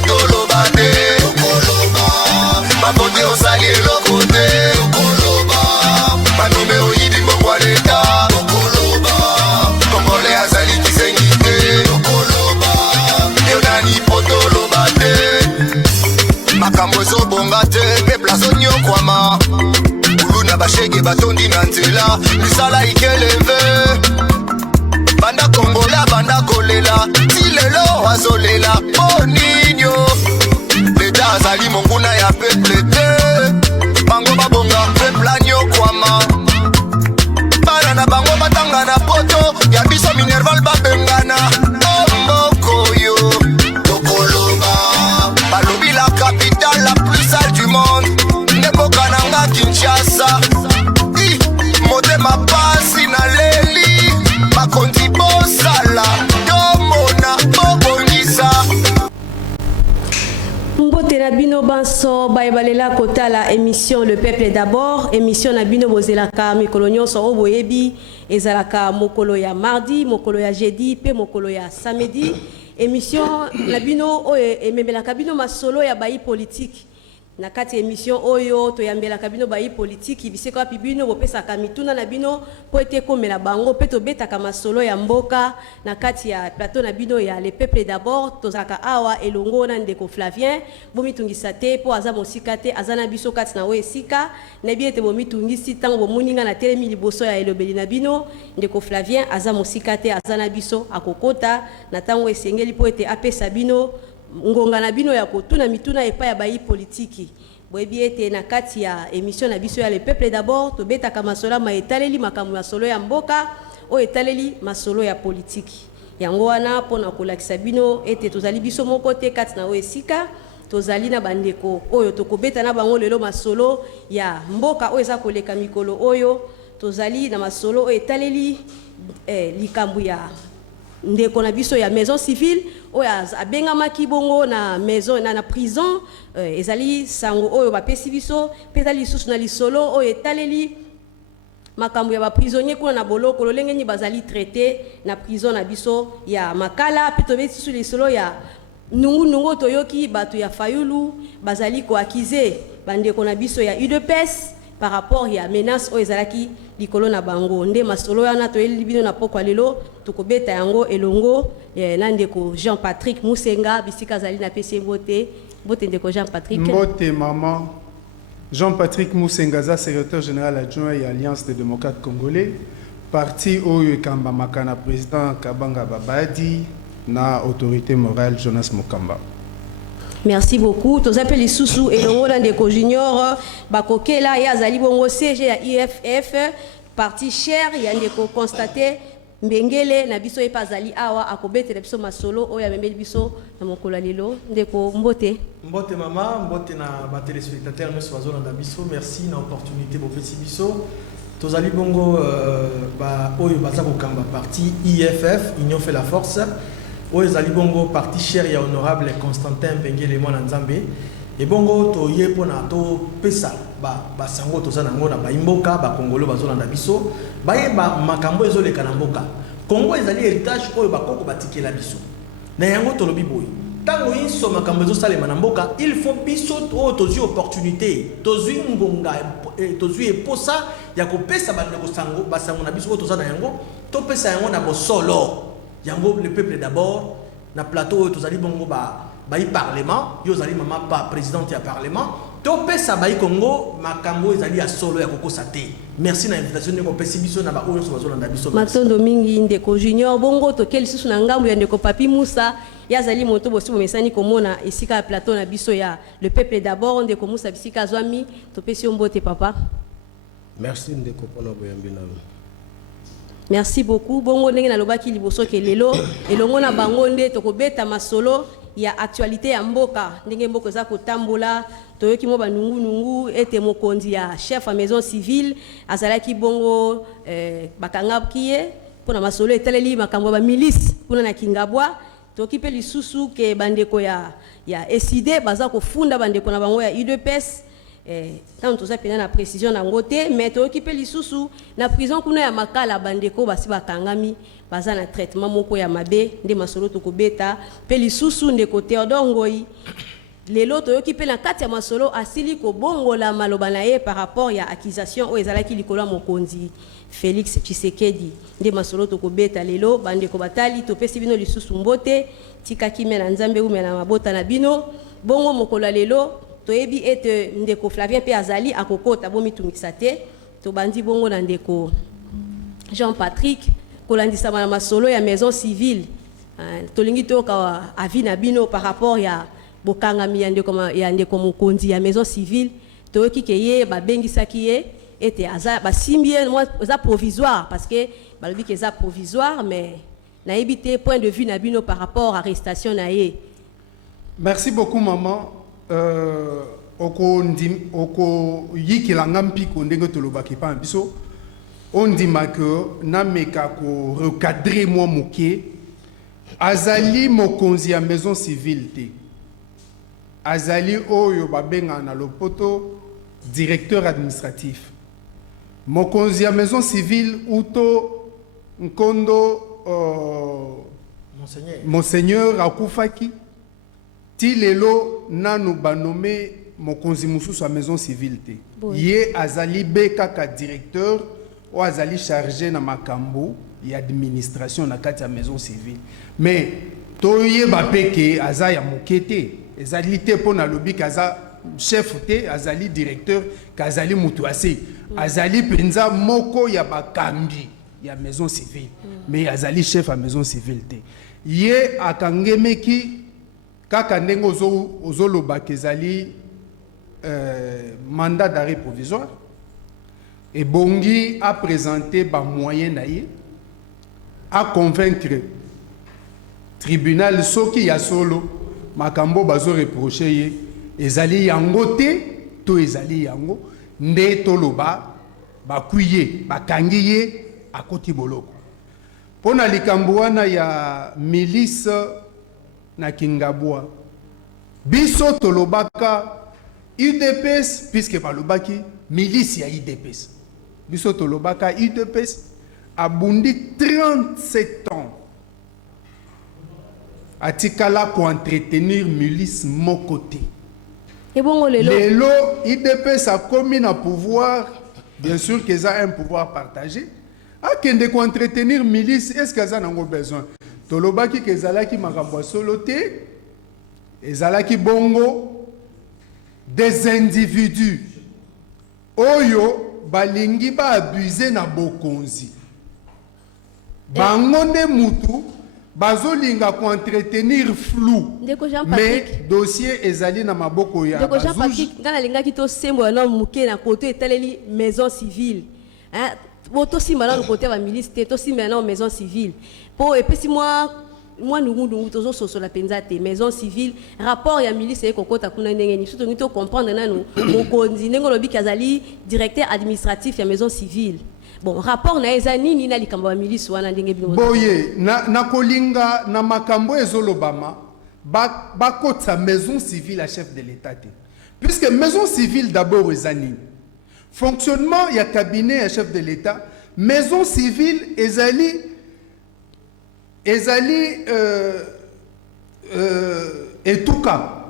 potolo bate okoloba babote osali elokote okoloba banome oyidi mbokwa leta okoloba kongole azali kisengite okoloba yonani potolo bate makambo ezobonga te pepla zonyokwama uluna bashege batondi na nzela misala ikeleve banda kongola banda kolela tilelo azolela boninyo leta azali monguna ya peple te bango babonga pepla nyokwama bana na bango batanga na poto ya biso minerval babengana ombokoyo tokoloba balobi la capitale la plus sale du monde neboka nanga Kinshasa motema pasi na leli bakonzi bosala tomona bobongisa mbote na bino banso bayebalela kotala émission Le Peuple d'abord émission na bino bozelaka mikolo nyonso oyo boyebi ezalaka mokolo ya mardi mokolo ya jeudi pe mokolo ya samedi émission na bino oyo ememelaka bino masolo ya bayi politique na kati émission oyo toyambelaka bino bayi politique biseko api bino bopesaka mituna na bino po ete komela bango pe tobetaka masolo ya mboka na kati ya plateau na bino ya Le Peuple d'abord tozalaka awa elongo na ndeko Flavien bomitungisa te po aza mosika te aza na biso kati na we esika na bi ete bomitungisi ntango bomuninga na telemi liboso ya elobeli na bino ndeko Flavien aza mosika te aza na biso akokota na ntango esengeli po ete apesa bino ngonga na bino ya kotuna mituna epa ya bayi politiki boyebi ete na kati ya émission na biso ya Le Peuple d'abord tobetaka masolo ma etaleli makambo ya solo ya mboka o etaleli masolo ya politiki yango wana pona kolakisa bino ete tozali biso moko te kati na esika tozali na bandeko oyo tokobeta na bango lelo masolo ya mboka oyo eza koleka mikolo oyo tozali na masolo o etaleli likambu ya ndeko na biso ya maison civile oyo abengamaki bongo na maison na prison ezali sango oyo bapesi biso peza lisusu na lisolo oyo etaleli makambo ya baprisonnier kuna na boloko lolenge ni bazali traité na prison na biso ya makala pe tobeti su lisolo ya nungu toyoki bato ya Fayulu bazali ko accuser bandeko na biso ya UDPS par rapport ya menace oyo ezalaki likolo na bango nde masolo yana toyeli bino na pokwa lelo tukobeta yango elongo na ndeko Jean-Patrick Musenga bisika zali na pesi mbote ndeko Jean-Patrick mbote maman Jean-Patrick Musenga za secrétaire général adjoint et Alliance des démocrates congolais parti oyo ekamba makana président Kabanga Babadi na autorité morale Jonas Mokamba. Merci beaucoup. Tous appels les sous et l'on de Junior Bakokela et Azali Bongo CG à IFF parti cher il y a des constaté Mbengele na biso e pazali awa akobete na biso masolo oya memeli biso na mokolo lelo ndeko mbote mama mbote na ba téléspectateurs nous bazo na biso merci na opportunité bo pesi biso tozali bongo ba oyo baza ko kamba parti IFF Union fait la force oyo ezali bongo parti cher ya honorable Constantin Mbengele mwana Nzambe et bongo to ye pona to pesa ba sango to sana ngona ba imboka ba kongolo bazola na biso ba yeba makambo ezoleka na mboka Kongo ezali héritage oyo bakoko batikela biso na yango to lobi boy tango inso makambo ezosalema na mboka il faut biso to tozi opportunité tozi ngonga tozi eposa ya kopesa bandeko sango basango na biso to sana yango to pesa yango na bosolo yango le peuple d'abord na plateau tozali bongo ba parlement yozali mama pa présidente ya parlement to pesa ba Congo makambo ezali ya solo ya kokosa te merci na invitation de kopesi biso na ba oyo so bazolanda biso matondo mingi ndeko junior bongo to kel susu na ngambu ya ndeko papi Musa yazali moto bosi bomesani komona esika ya plateau na biso ya le peuple d'abord ndeko Musa bisika zwami to pesi mbote papa merci ndeko pona boyambina. Merci beaucoup. Bongo ndenge na lobaki liboso ke lelo elongo na bango nde tokobeta masolo ya actualité ya mboka ndenge mboka za kotambola toyoki mo banungu ete mokonzi ya chef à maison civile azalaki bongo bakanga kiye pona masolo etaleli makambo ba milice pona na Kingabwa tokipe lisusu ke bandeko ya SID baza kofunda bandeko na bango ya UDPS tant tout ça pena na précision na ngote mais to occupé lisusu na prison kuna ya makala bandeko basi bakangami baza na traitement moko ya mabe nde masolo to kobeta pe lisusu ndeko Théodore Ngoi lelo to occupé na kati ya masolo asili ko bongola maloba na ye par rapport ya accusation o ezalaki likolo mokonzi Félix Tshisekedi nde masolo to kobeta lelo bandeko batali to pesi bino lisusu mbote tikaki mena nzambe umena mabota na bino bongo mokolo lelo toyebi ete ndeko Flavien pe azali akokota bomitumikisa te to bandi bongo na ndeko Jean-Patrick kolandisa na masolo ya maison civile tolingi toka avi na bino par rapport ya bokangami ya ndeko mokonzi ya maison civile toyoki ke ye babengisaki ye ete aza basimbi eza provisoire parce que balobi ke eza provisoire mais nayebi te point de vue na bino par rapport à arrestation na ye. Merci beaucoup maman. Oko yikila ngampi ko ndenge tolobaki pa biso on dima que nameka ko recadrer moi moké azali mokonzi ya maison civile te azali oyo babenga na lopoto directeur administratif mokonzi ya maison civile uto nkondo monseigneur akufaki ti lelo nanu banome mokonzi mususu a maison civile te ye azali beka ka directeur ou azali chargé na makambo ya administration na kati ya maison civile mais toye bapeke aza ya mokete ezali te pona lobi kaza chef te azali directeur kazali mutu ase azali penza moko ya bakambi ya maison civile mais azali chef à maison civile te ye akangemeki kaka ndenge ozoloba kezali mandat d'arrêt provisoire et Bongi a présenté ba moyen naie à convaincre tribunal soki ya solo makambo bazo reprocher ye ezali yango te to ezali yango nde toloba bakuye bakangi ye akoti boloko pona likambo wana ya milice na Kingabwa biso tolobaka UDPS puisque balobaki milice ya UDPS biso tolobaka UDPS abundi 37 ans atikala ko entretenir milice mokote et bon lelo UDPS a commis na pouvoir bien sûr que ça un pouvoir partagé a kende ko entretenir milice est-ce que ça nango besoin tolobaki ke zalaki makambo solo te ezalaki bongo des individus oyo balingi ba abuser na bokonzi bango nde mutu bazolinga ko entretenir flou mais dossier ezali na maboko ya Ndeko Jean-Patrick ngana lingaki to sembo na muke na koto etaleli maison civile hein boto simba na côté ba milice te to simba na maison civile po epesi moi nous tozo soso la penzate maison civile rapport ya milice e kokota kuna ndenge ni surtout ngito comprendre nanu mokonzi ndenge lobi kazali directeur administratif ya maison civile bon rapport na ezani ni na likambo ya milice wana ndenge bino boye na kolinga na makambo ezolobama bakota maison civile à chef de l'état te puisque maison civile d'abord ezani fonctionnement ya cabinet à chef de l'état maison civile ezali etuka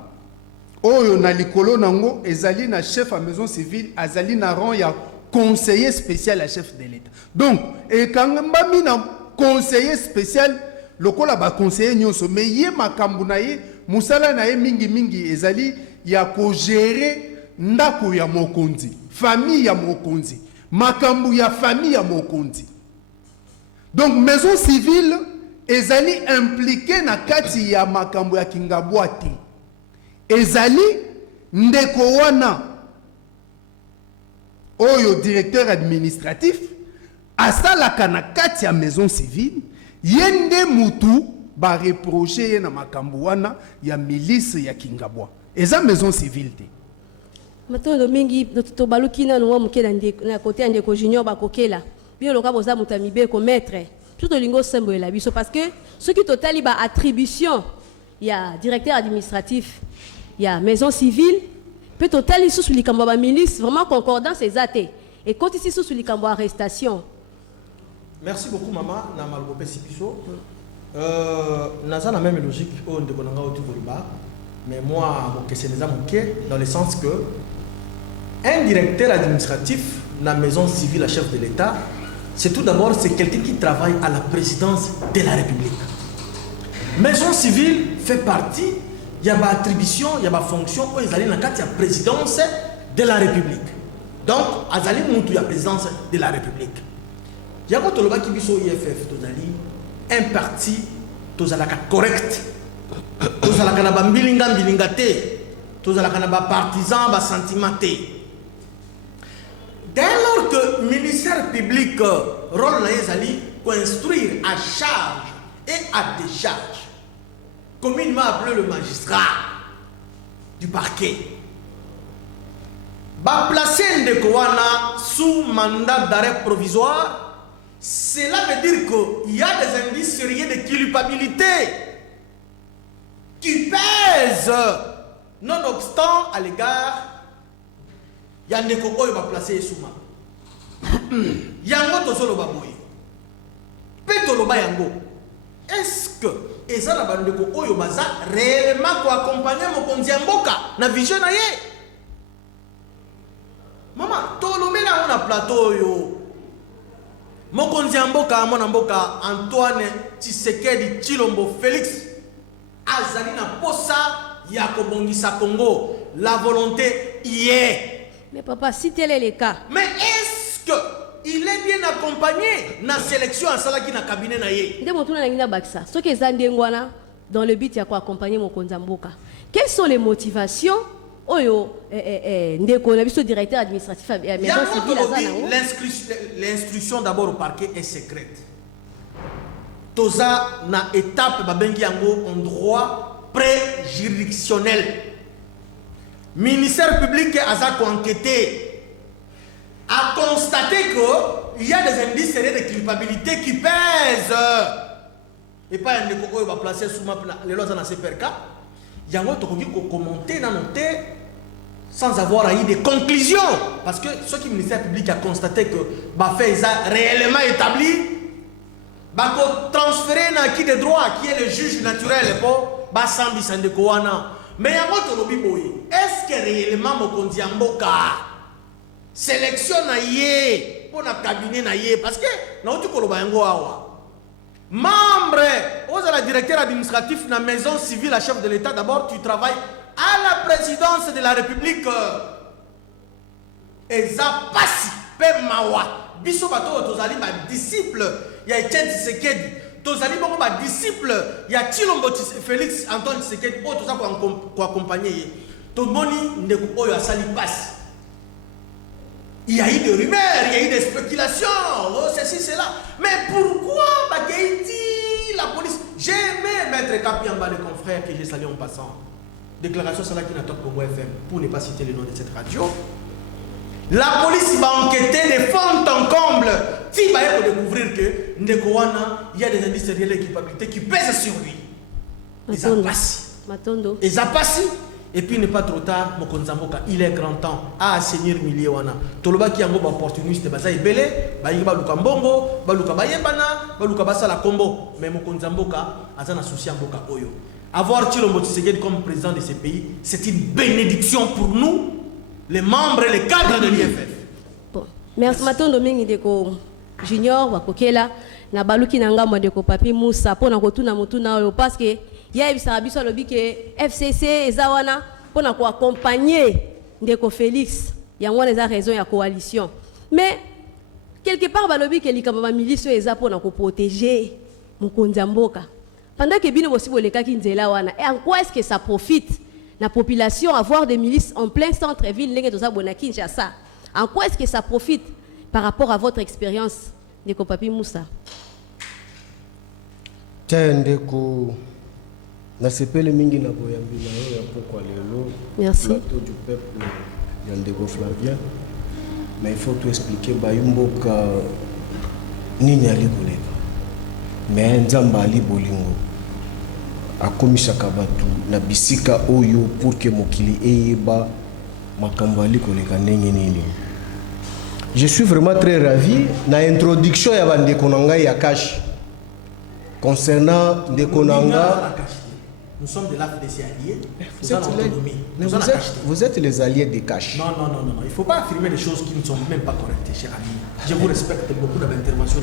oyo na likolo nango ezali na chef à maison civile azali na rang ya conseiller spécial à chef de l'état donc ekangambami na conseiller spécial lokola ba conseiller nyonso mais ye makambu na ye musala na ye mingi ezali ya ko gérer ndako ya mokonzi famille ya mokonzi makambu ya famille ya mokonzi donc maison civile ezali impliqué na kati ya makambo ya Kingabwa te ezali ndeko wana oyo directeur administratif asalaka na kati ya maison civile yende mutu ba reprocher ye na makambo wana ya milice ya Kingabwa eza maison civile te matondo mingi to baluki na no muke na côté ndeko junior bakokela bio loka boza mutamibe ko maître tout lingo sembo la biso parce que ce qui totali ba attribution il y a directeur administratif il y a maison civile Peut total ici sous likambo ba milice vraiment concordance exacte. Et quand ici sous likambo arrestation. Merci beaucoup maman na malgope sipiso. Naza la même logique au ndekonanga au Tiboliba. Mais moi mon question est dans le sens que un directeur administratif la maison civile à chef de l'État, c'est tout d'abord c'est quelqu'un qui travaille à la présidence de la République. Maison civile fait partie, il y a ma attribution, il y a ma fonction, ils allaient dans la présidence de la République. Donc, ils allaient monter la présidence de la République. Il y a un qui biso IFF, un parti, correct, partisan, sentimenté. Dès lors que le ministère public rôle construire à charge et à décharge, communément appelé le magistrat du parquet, va placer Ndekowana sous mandat d'arrêt provisoire, cela veut dire qu'il y a des indices sérieux de culpabilité qui pèsent, nonobstant à l'égard. Yandeko oyo va placer sous main. Yango tozolo baboye. Petolo ba yango. Est-ce que eza na bandeko oyo baza réellement ko accompagner mokonzi mboka na vision na ye? Mama, tolomela on a plateau yo. Mokonzi mboka mona mboka Antoine Tshisekedi Tshilombo Félix azali na posa ya kobongisa Congo. La volonté y est. Mais papa, si tel est le cas. Mais est-ce qu'il est bien accompagné dans la sélection à Salaki dans le cabinet naïe? Dans le but de accompagner mon Konzamboka. Quelles sont les motivations? Directeur administratif l'instruction d'abord au parquet est secrète. Toza na étape babengi yango en droit pré-juridictionnel. Ministère public a enquêté, a constaté qu'il y a des indices de culpabilité qui pèsent. Et pas un déco qui va placer sous ma les lois dans la CPRK. Il y a un autre qui va commenter, noter, sans avoir eu des conclusions. Parce que ce qui le ministère public a constaté que Bafé est réellement établi, va transférer dans qui de droit, qui est le juge naturel pour Bassambi Sandekoana. Mais est-ce que réellement Mokonzi Mboka sélectionne pour le cabinet parce que membre aux la directeur administratif de la maison civile à chef de l'État, d'abord tu travailles à la présidence de la République. Et ça passe Pemawa biso bato tozali ba disciple ya Etienne Tshisekedi. Tozali bongo ba disciple ya Tshilombo Félix Antoine Tshisekedi o toza ko accompagner tomoni ndeko oyo asali passe. Il y a eu des rumeurs, il y a eu des spéculations, oh ceci cela. Mais pourquoi Bagaïti la police? J'ai aimé Maître Kapiamba le confrère que j'ai salué en passant. Déclaration sur la qui n'a pas Congo FM pour ne pas citer le nom de cette radio. La police va enquêter de fond en comble. Si va découvrir que Ndekowana, il y a des indices de l'équipabilité qui pèsent sur lui. Ils ont passé. Ils ont passé. Et puis il n'est pas trop tard, Mokonzamboka, il est grand temps à assainir milieu wana. Toloba ki yango ba opportuniste baza ibele, ba yiba luka mbongo, ba luka bayebana, ba luka basa la combo. Mais Mokonzamboka azana souci mboka oyo. Avoir Tshilombo Tshisekedi comme président de ce pays, c'est une bénédiction pour nous. Les membres et les cadres de l'IFF. Bon. Merci Matondo Mingi Deko Junior Wakokela na baluki nanga mo Deko Papi Moussa pona kotuna mutuna oyo parce que ya ebisa biso lobi ke FCC ezawana pona ko accompagner Ndeko Félix yango eza raison ya coalition. Mais quelque part balobi ke likamba milice eza pona ko protéger Mokonzi Mboka. Pendant que bino bosi boleka ki nzela wana et en quoi est-ce que ça profite la population avoir des milices en plein centre-ville, en quoi est-ce que ça profite par rapport à votre expérience, Ndeko Papi Moussa? Ndeko, na sepele mingi na boyambi na yo ya pokwa lelo. Merci. Plateau du peuple ya Ndeko Flavien. Mais il faut tout expliquer bayumboka nini ali koleka. Mais nzamba ali bolingo. Akomisaka batu na bisika oyo pour que mokili eyeba makambali koleka ndenge nini. Je suis vraiment très ravi na introduction ya bandeko na ngai ya cash concernant ndeko na nga. Nous sommes de l'AFDC alliés. Nous avons l'autonomie. Vous êtes les alliés des cash. Non. Il ne faut pas affirmer des choses qui ne sont même pas correctes, cher ami. Je vous respecte beaucoup dans l'intervention,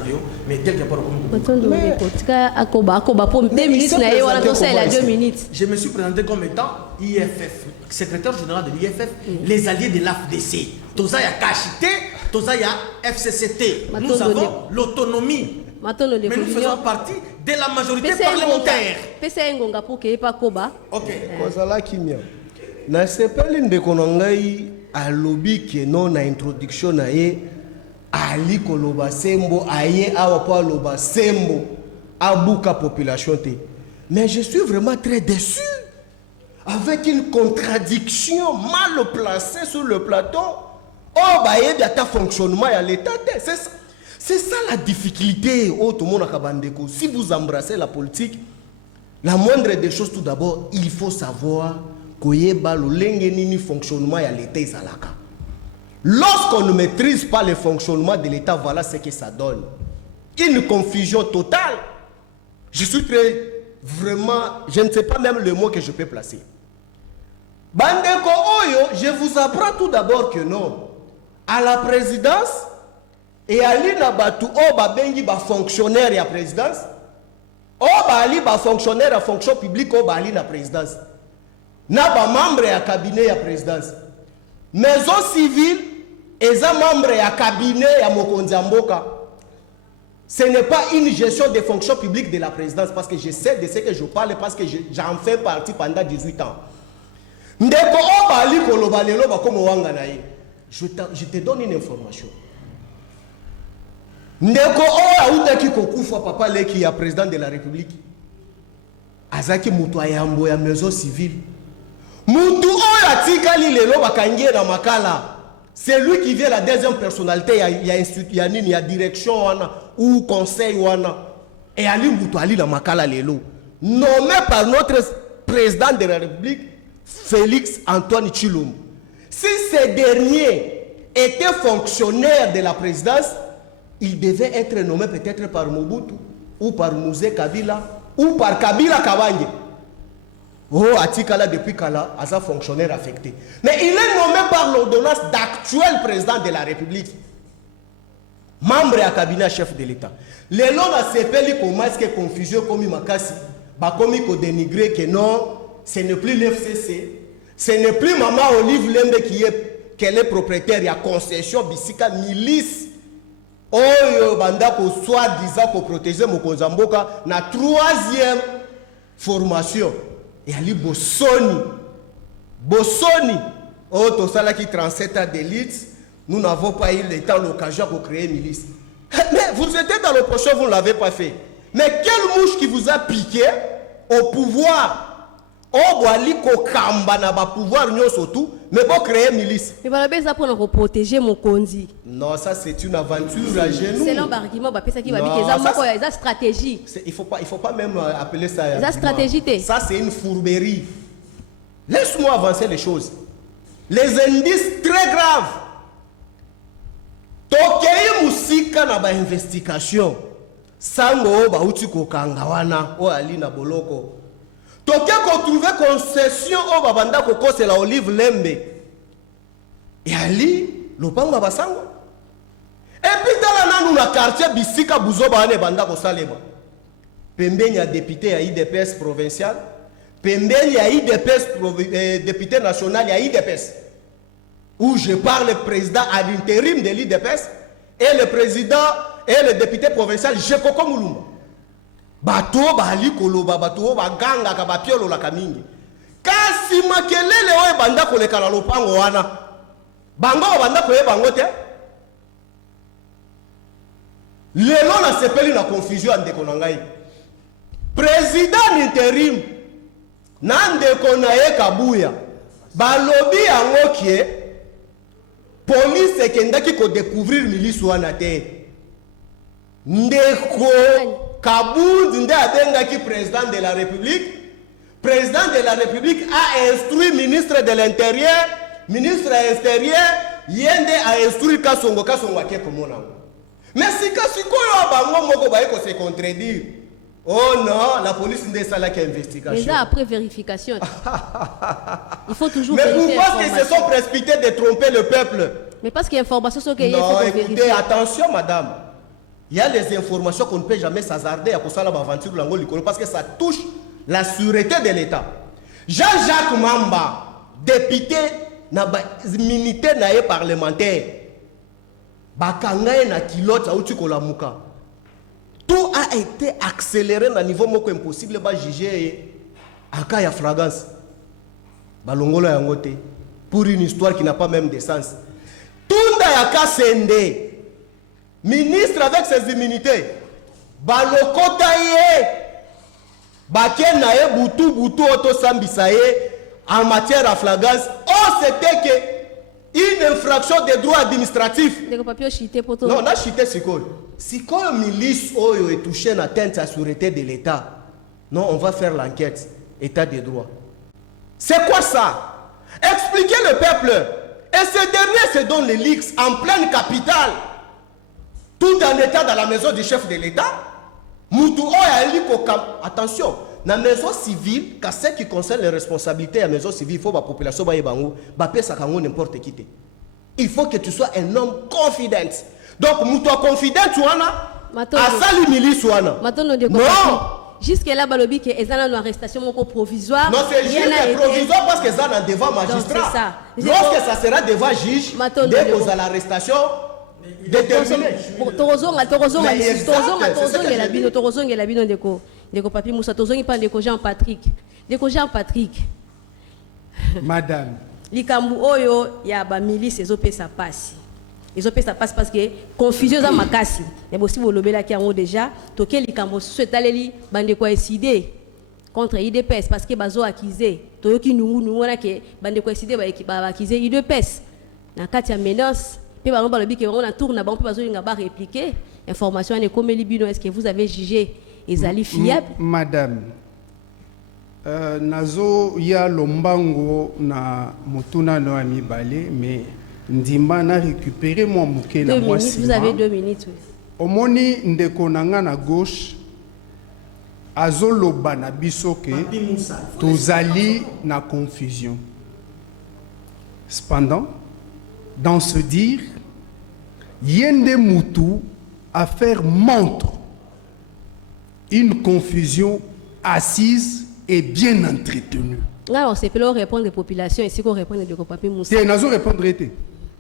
mais quelque part, je me suis présenté comme étant IFF, secrétaire général de l'IFF, les alliés de l'AFDC. Tozaya Kachité, Tozaya FCCT. Nous avons l'autonomie. Mais nous faisons partie de la majorité parlementaire. Ok. Kozala kimia. Na sepeli ndeko na ngai alobi ke non na introduction na ye ali koloba sembo aye awa po aloba sembo abuka population te. Mais je suis vraiment très déçu avec une contradiction mal placée sur le plateau. Oh bah il y a ta fonctionnement à l'état, c'est ça. C'est ça la difficulté. Oh, tout le monde a bandeko. Si vous embrassez la politique, la moindre des choses, tout d'abord, il faut savoir koyeba lo lenge nini fonctionnement ya l'état izalaka. Lorsqu'on ne maîtrise pas le fonctionnement de l'état, voilà ce que ça donne. Une confusion totale. Je suis vraiment, je ne sais pas même le mot que je peux placer. Bandeko Oyo, je vous apprends tout d'abord que non. À la présidence, et ali na batu o ba bengi ba fonctionnaire ya présidence o ba ali ba fonctionnaire ya fonction publique o ba ali na présidence na ba membre ya cabinet ya présidence maison civile eza membre ya cabinet ya mokonzi ya mboka. Ce n'est pas une gestion des fonctions publiques de la présidence parce que je sais de ce que je parle parce que j'en fais partie pendant 18 ans. Ndeko o ba ali koloba lelo ba komo wanga na ye. Je te donne une information. Ndeko o autaki kokufa papa leki ya président de la République. Azaki mutu ayambo ya maison civile. Mutu o atikali lelo bakangie na makala. C'est lui qui vient la deuxième personnalité il y a direction wana ou conseil wana. Et ali mutu ali na makala lelo. Nommé par notre président de la République Félix Antoine Tshilombo. Si ce dernier était fonctionnaire de la présidence, il devait être nommé peut-être par Mobutu, ou par Mouzé Kabila, ou par Kabila Kabangé. Oh, Atikala depuis Kala, à sa fonctionnaire affecté. Mais il est nommé par l'ordonnance d'actuel président de la République. Membre à cabinet chef de l'État. Les lois a sepeli comment est-ce que confusion comme il m'a cassé, bah comme il faut dénigrer que non, ce n'est plus l'FCC, ce n'est plus Maman Olive Lembe qui est propriétaire, il y a concession, bisika, milice. Oyo banda ko soi-disant ko protéger Mokonzamboka na troisième formation et ali Bosoni oh to sala qui 37 ans d'élite, nous n'avons pas eu le temps l'occasion pour créer milice. Mais vous étiez dans le prochain, vous ne l'avez pas fait. Mais quelle mouche qui vous a piqué au pouvoir? Oh boali ko kamba na ba pouvoir nyoso tout, mais pour créer milice. Mais voilà ça pour protéger mon kondi. Non, ça c'est une aventure à genoux. C'est l'argument bah ça qui va dire ça stratégie. Il faut pas même appeler ça. Ça stratégie. Ça c'est une fourberie. Laisse-moi avancer les choses. Les indices très graves. Tokei musika na ba investigation. Sango ba uti ko kangawana o ali na boloko. Toke ko trouver concession au babanda koko c'est la Olive Lembe. Et ali lopanga basango. Et puis dans la quartier bisika buzoba ane banda ko saleba. Pembeni a député à IDPS provincial, pembeni à IDPS député national à IDPS. Où je parle le président à l'intérim de l'IDPS et le président et le député provincial Jekoko Moulumba. Bato bali koloba bato baganga ka bapiolo la kamingi kasi makelele oyo banda koleka na lopango wana bango banda koye bango te lelo na sepeli na confusion ndeko na ngai président intérim na ndeko na ye Kabuya balobi yango kie police ekendaki ko découvrir milice wana te ndeko Kabound nde abengaki président de la République. Président de la République a instruit ministre de l'Intérieur ministre à l'intérieur, yende a instruit Kasongo ake komona. Mais si Kasikoyo bango moko ba ko se contredire. Oh non, la police n'est pas là qui investigation. Mais ça après vérification. Il faut toujours mais vérifier. Mais pourquoi ils se sont précipités de tromper le peuple? Mais parce qu'il y a information sur qu'il faut vérifier. Écoutez, attention madame. Il y a des informations qu'on ne peut jamais s'hasarder à cause de l'aventure de l'Angola parce que ça touche la sûreté de l'État. Jean-Jacques Mamba, député, militaire parlementaire, Bakangaye na kilote auti kolamuka. Tout a été accéléré à un niveau impossible de juger à cas de flagrance. Balongola yangote pour une histoire qui n'a pas même de sens. Tout le cas sende ministre avec ses immunités. Balokota ye bakena ye butu auto sambisa ye en matière de flagrance. Oh, c'était que une infraction des droits administratifs. Non, on a chité Sikol. Si quand milice Oyo est touché une atteinte à la sûreté de l'État, non, on va faire l'enquête. État des droits. C'est quoi ça? Expliquez le peuple. Et ce dernier se donne les leaks en pleine capitale. Tout en état dans la maison du chef de l'État. Attention. Dans la maison civile, quand ce qui concerne les responsabilités de la maison civile, il faut que la population n'importe qui. Il faut que tu sois un homme confident. Donc, mouto confident, tu en as. À ça, l'humilié, tu en as. Non. Jusqu'à là, balobi que ils ont une arrestation provisoire. Non, c'est juste provisoire parce qu'ils sont devant magistrat. Lorsque ça sera devant juge, dès que vous avez l'arrestation, déterminé. Madame. Likambu oyo ya ba milice ezopesa pasi. Ezopesa pasi parce que confusion za makasi. Mais aussi vous lobela ki yango déjà toke likambo souetaleli bande ko décider contre IDPS parce que bazo accusé. Toyoki nungu na ke bande ko décider ba accusé IDPS. Na kati ya menace pe ba lobi ke on a tourne ba on peut bazo linga ba répliquer information ne comme libino est-ce que vous avez jugé ezali fiable? Madame nazo ya lombango na motuna no ami balé mais ndimba na récupérer moi muke na moi si vous avez 2 minutes. Omoni ndeko nanga na gauche azoloba na biso ke tozali na confusion. Cependant dans ce dire yende mutu affaire montre une confusion assise et bien entretenue. Là, on sait pas répondre des populations ici qu'on répond de Papi Moussa. C'est nazo répondre été.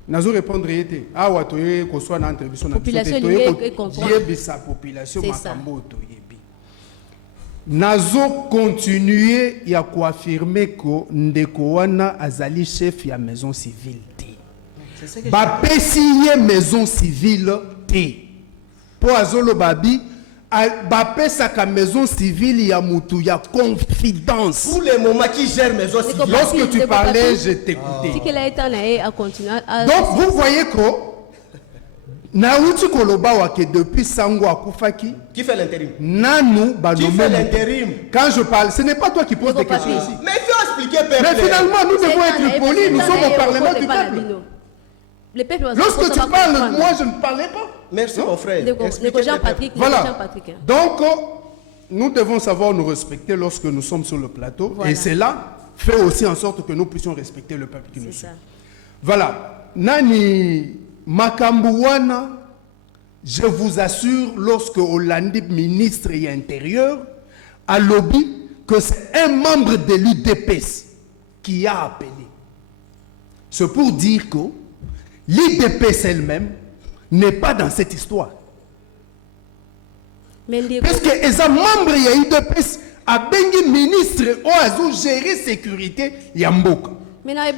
Nazo répondre été. Ah ouais, toye ko soit na interview na population liée comprendre. Sa population makambo toyebi. Nazo continuer ya ko affirmer que ndeko wana azali chef ya maison civile té. Ba pesiye maison civile té. Po azolo babi Bapesa ka maison civile ya mutu ya confidence. Pour le moment qui gère maison civile. Lorsque tu parlais, je t'écoutais. Donc vous voyez que Naouti Koloba wake depuis Sango Akufaki. Qui fait l'intérim? Nanou Qui fait l'intérim? Quand je parle, ce n'est pas toi qui poses des questions ici. Mais il faut expliquer peuple. Mais finalement, nous devons être polis. Nous sommes au Parlement du peuple. Lorsque tu parles, moi je ne parlais pas. Merci mon frère. Jean-Patrick. Voilà. Donc, nous devons savoir nous respecter lorsque nous sommes sur le plateau. Voilà. Et cela fait aussi en sorte que nous puissions respecter le peuple qui nous suit. Voilà. Nani Makambouana, je vous assure, lorsque Hollandi, ministre et intérieur, a lobby que c'est un membre de l'UDPS qui a appelé. C'est pour dire que l'UDPS elle-même n'est pas dans cette histoire. Parce que les membres de l'UDPS a bengi ministre ou a géré sécurité Yamboka.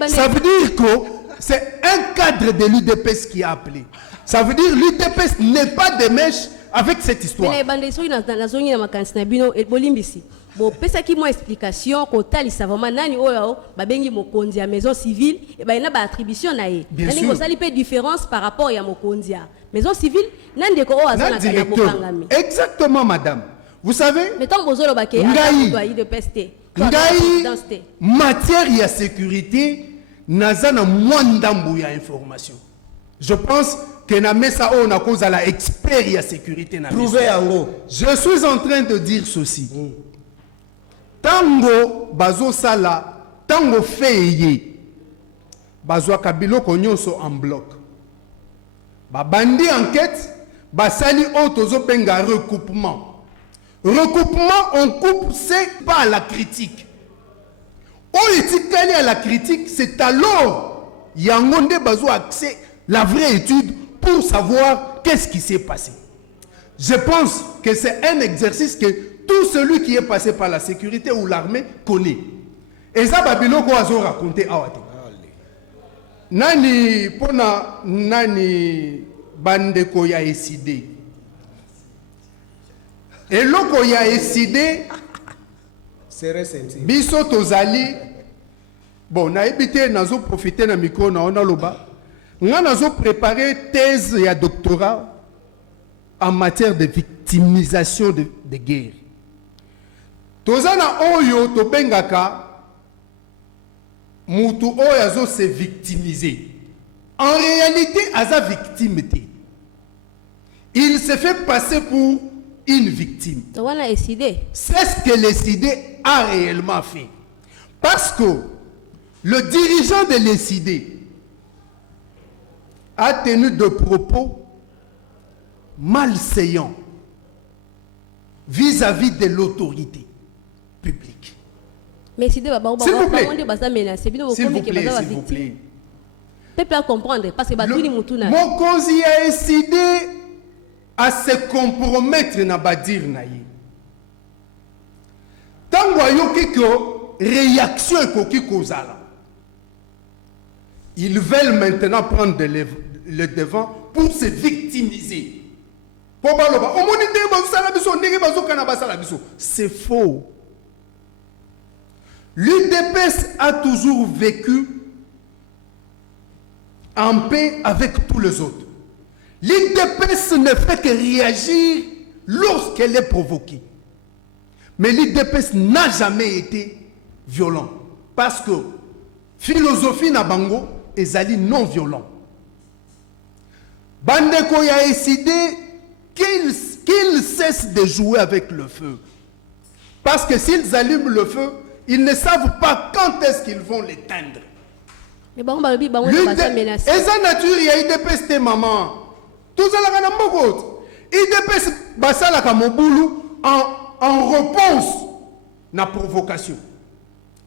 Ça veut dire que c'est un cadre de l'UDPS qui a appelé. Ça veut dire que l'UDPS n'est pas de mèche avec cette histoire. Bon, pesa ki moi explication ko tali savama nani oyo ba bengi mokonzi ya maison civile et ba ina ba attribution na ye. Nani ko sali pe différence par rapport ya mokonzi ya maison civile nani de ko o azana kana bokangami. Exactement madame. Vous savez? Mettons bozolo ba ke doit de peste. Ngai matière ya sécurité nazana mwandambu ya information. Je pense que na mesa on a cause à la expert ya sécurité na Prouver yango. Je suis en train de dire ceci. Tango bazo sala, tango feye, bazo kabiloko nyonso en bloc. Ba bandi enquête, basali otozo benga recoupement. Recoupement, on coupe, c'est pas la critique. On est allé à la critique, c'est alors yangonde bazo accès la vraie étude pour savoir qu'est-ce qui s'est passé. Je pense que c'est un exercice que tout celui qui est passé par la sécurité ou l'armée connaît. Et ça, Babiloko a raconté awate. Nani pona nani bandeko ya eside. Et loko ya eside. Serait sensible. Biso tozali. Bon, na ebité nazo profiter na micro na ona loba. Nga nazo préparé thèse et doctorat en matière de victimisation de guerre. Tozana oyo to bengaka mutu oyo azo se victimiser. En réalité, aza victime. Il se fait passer pour une victime. C'est ce que l'ESID a réellement fait. Parce que le dirigeant de l'ESID a tenu de propos malséants vis-à-vis de l'autorité publique. S'il vous plaît, s'il vous plaît. Peuple à comprendre parce que mon causi a décidé à se compromettre na badir na ye. Tango yoki ko réaction ekoki kozala. Ils veulent maintenant prendre le devant pour se victimiser. C'est faux. L'UDPS a toujours vécu en paix avec tous les autres. L'UDPS ne fait que réagir lorsqu'elle est provoquée. Mais l'UDPS n'a jamais été violent. Parce que philosophie na bango ezali non violent. Bandeko ya décidé qu'ils cessent de jouer avec le feu. Parce que s'ils allument le feu, ils ne savent pas quand est-ce qu'ils vont l'éteindre. Et ça nature il y a IDPS te maman. Tout ça la kana mboko. IDPS basala ka mobulu en réponse na provocation.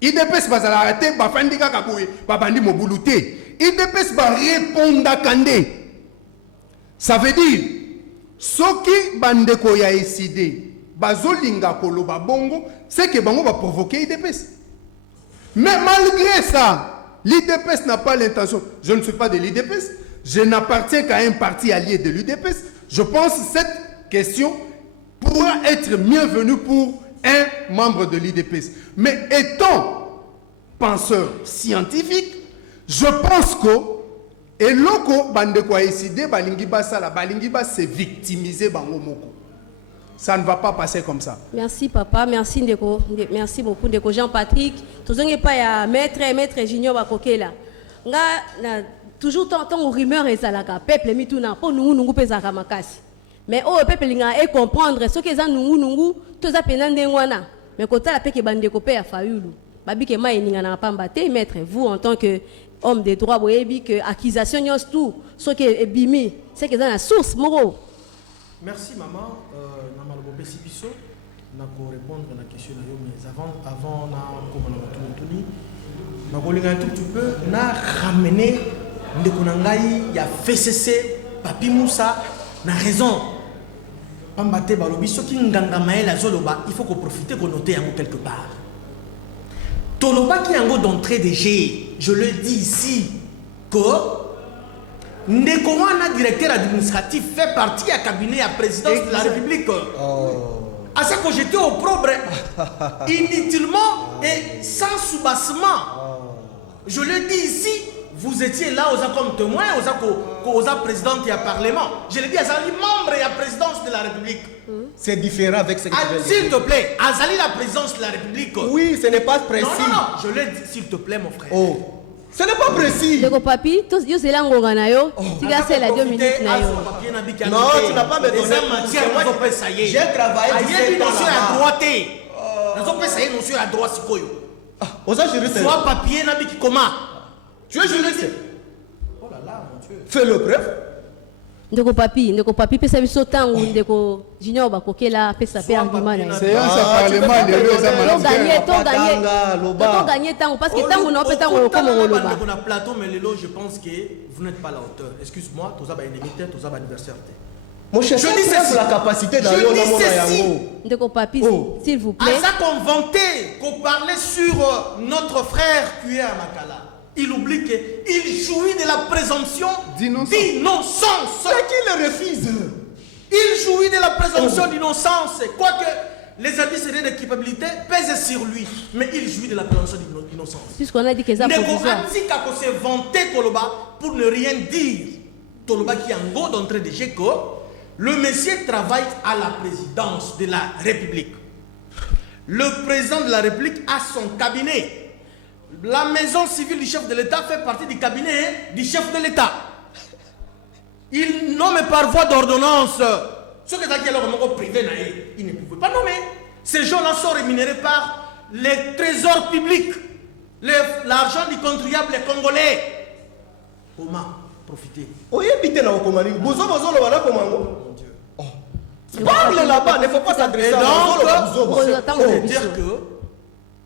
IDPS basala arrêter ba fandika ka boye ba bandi mobulu te. IDPS ba répondre kande. Ça veut dire soki bandeko ya décidé bazolinga koloba bongo c'est que bango va provoquer IDPS. Mais malgré ça, l'IDPS n'a pas l'intention. Je ne suis pas de l'IDPS. Je n'appartiens qu'à un parti allié de l'IDPS. Je pense que cette question pourra être mieux venue pour un membre de l'IDPS. Mais étant penseur scientifique, je pense que et loko bandeko décidé balingi basala balingi bas se victimiser bango moko. Ça ne va pas passer comme ça. Merci papa, merci Ndeko, merci beaucoup Ndeko Jean-Patrick. Tozonge pa ya maître Junior bakokela. Nga na toujours tant rumeur ezalaka peuple mituna po nungu pezaka makasi. Mais o peuple linga e comprendre ce que za nungu toza pena ndengwana. Mais kota la peke bandeko pe ya fayulu. Babike ma eninga na pamba te maître vous en tant que homme de droit boyebi que accusation nyos tout ce que ebimi c'est que dans la source moro. Merci maman. Je vais répondre à la question, mais avant un tout petit peu, on a ramené il y a FCC, Papi Moussa, na raison. Il faut qu'on profite, qu'on note quelque part. Toloba qui est d'entrée de G, je le dis ici, que Ndekowana, directeur administratif, fait partie du cabinet à présidence de la République. À ça que j'étais au propre, inutilement et sans soubassement. Je le dis ici, vous étiez là comme témoin, aux président et à parlement. Je le dis à Azali, membre et à présidence de la République. C'est différent avec ce que tu veux dire. S'il te plaît, Azali, la présidence de la République. Oui, ce n'est pas précis. Non, je le dis, s'il te plaît, mon frère. Oh. Ce n'est pas précis. Ndeko papi, tous yo zela ngonga na yo. Tika c'est la 2 minutes na yo. Non, tu n'as pas me donné. J'ai travaillé 17 ans là-bas. Osa juriste. Soit papier n'a qui comment? Tu es juriste. Oh là là, mon Dieu. Fais le preuve. Ndeko papi pesa biso tangu ndeko junior bakokela pesa pe argument na yo. Séance à parlement de To gagner tangu parce que tangu na pe tangu comme ngoloba. On a plateau mais lelo je pense que vous n'êtes pas à la hauteur. Excuse-moi, tous aba ennemi, tous aba adversaire. Mon cher, je dis c'est la capacité d'aller au monde yango. Ndeko papi, s'il vous plaît. À ça qu'on vantait, qu'on parlait sur notre frère qui est à Makala. Il oublie qu'il jouit de la présomption d'innocence. C'est qui le refuse? Il jouit de la présomption d'innocence. Quoique les indices de culpabilité pèsent sur lui. Mais il jouit de la présomption d'innocence. Puisqu'on a dit que ça provisoire. s'est vanté Toloba pour ne rien dire. Toloba qui est en go d'entrée de Géco. Le monsieur travaille à la présidence de la République. Le président de la République a son cabinet. La maison civile du chef de l'État fait partie du cabinet du chef de l'État. Il nomme par voie d'ordonnance. Ce que c'est privé, il ne pouvait pas nommer. Ces gens-là sont rémunérés par les trésors publics, l'argent du contribuable congolais. Comment profiter? Parle là-bas, il ne faut pas s'adresser à donc, dire que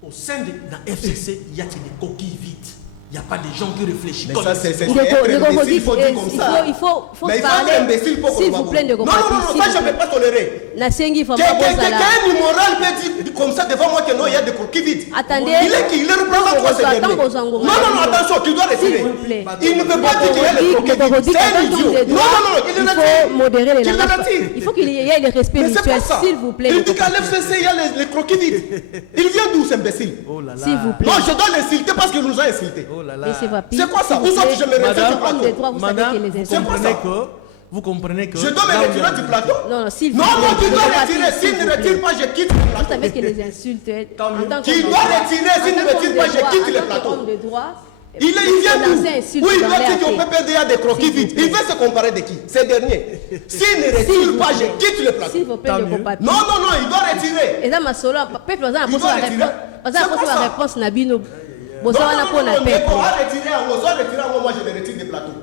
au sein de la FCC, il y a des coquilles vides. Il n'y a pas de gens qui réfléchissent comme ça. Il faut dire comme ça. Il faut mais parler. S'il vous plaît, de non, ça je ne peux pas tolérer. Quelqu'un immoral peut dire comme ça devant moi que non, il y a des coquilles vides. Attendez. Il est représentant. Non, attention, tu dois retirer. Il ne peut pas dire qu'il y a des coquilles vides. C'est un idiot. Non, il faut modérer les langages. Il faut qu'il y ait le respect mutuel, s'il vous plaît. Il dit qu'à l'FCC, il y a les croquis vides. Il vient d'où, cet imbécile? S'il vous plaît. Non, je dois l'insulter parce qu'il nous a insultés. C'est quoi ça? Vous autres, je me retire du plateau. Madame, vous comprenez que... Je dois me retirer du plateau? Non, s'il vous plaît. Non, tu dois retirer. S'il ne retire pas, je quitte le plateau. Vous savez que les insultes... Tu dois retirer. S'il ne retire pas, je quitte le plateau. Il vient d'où? Oui, il doit dire qu'au PPD a des croquis vides. Il veut se comparer de qui? Ces derniers. S'il ne retire pas, je quitte le plateau. S'il vous plaît, non, il doit retirer. Et là, ma solo, peuple, on a posé la réponse, Nabino. Non, on va retirer, moi je me retire des plateaux.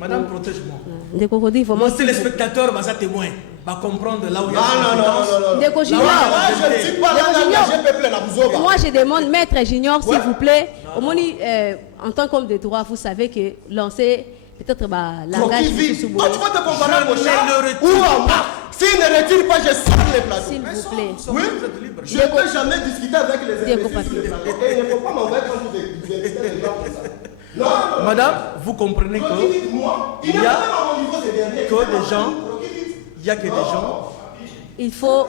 Madame, protège-moi. Mon téléspectateur va être témoin, va comprendre là où il y a non. Ndeko Junior. Je ne suis pas là d'engager peuple na Buzoba. Moi je demande, maître Junior, s'il vous plaît, au moins, en tant qu'homme de droit, vous savez que lancer peut-être langage sous toi, tu vas te comparer au chat ou à moi. S'il ne retire pas, je sors les plateaux. S'il vous plaît. Oui, je ne peux jamais discuter avec les imbéciles. Il ne faut pas m'envoyer quand vous discutez les gens comme ça. Non, madame, vous comprenez que il y a que des gens. Il faut,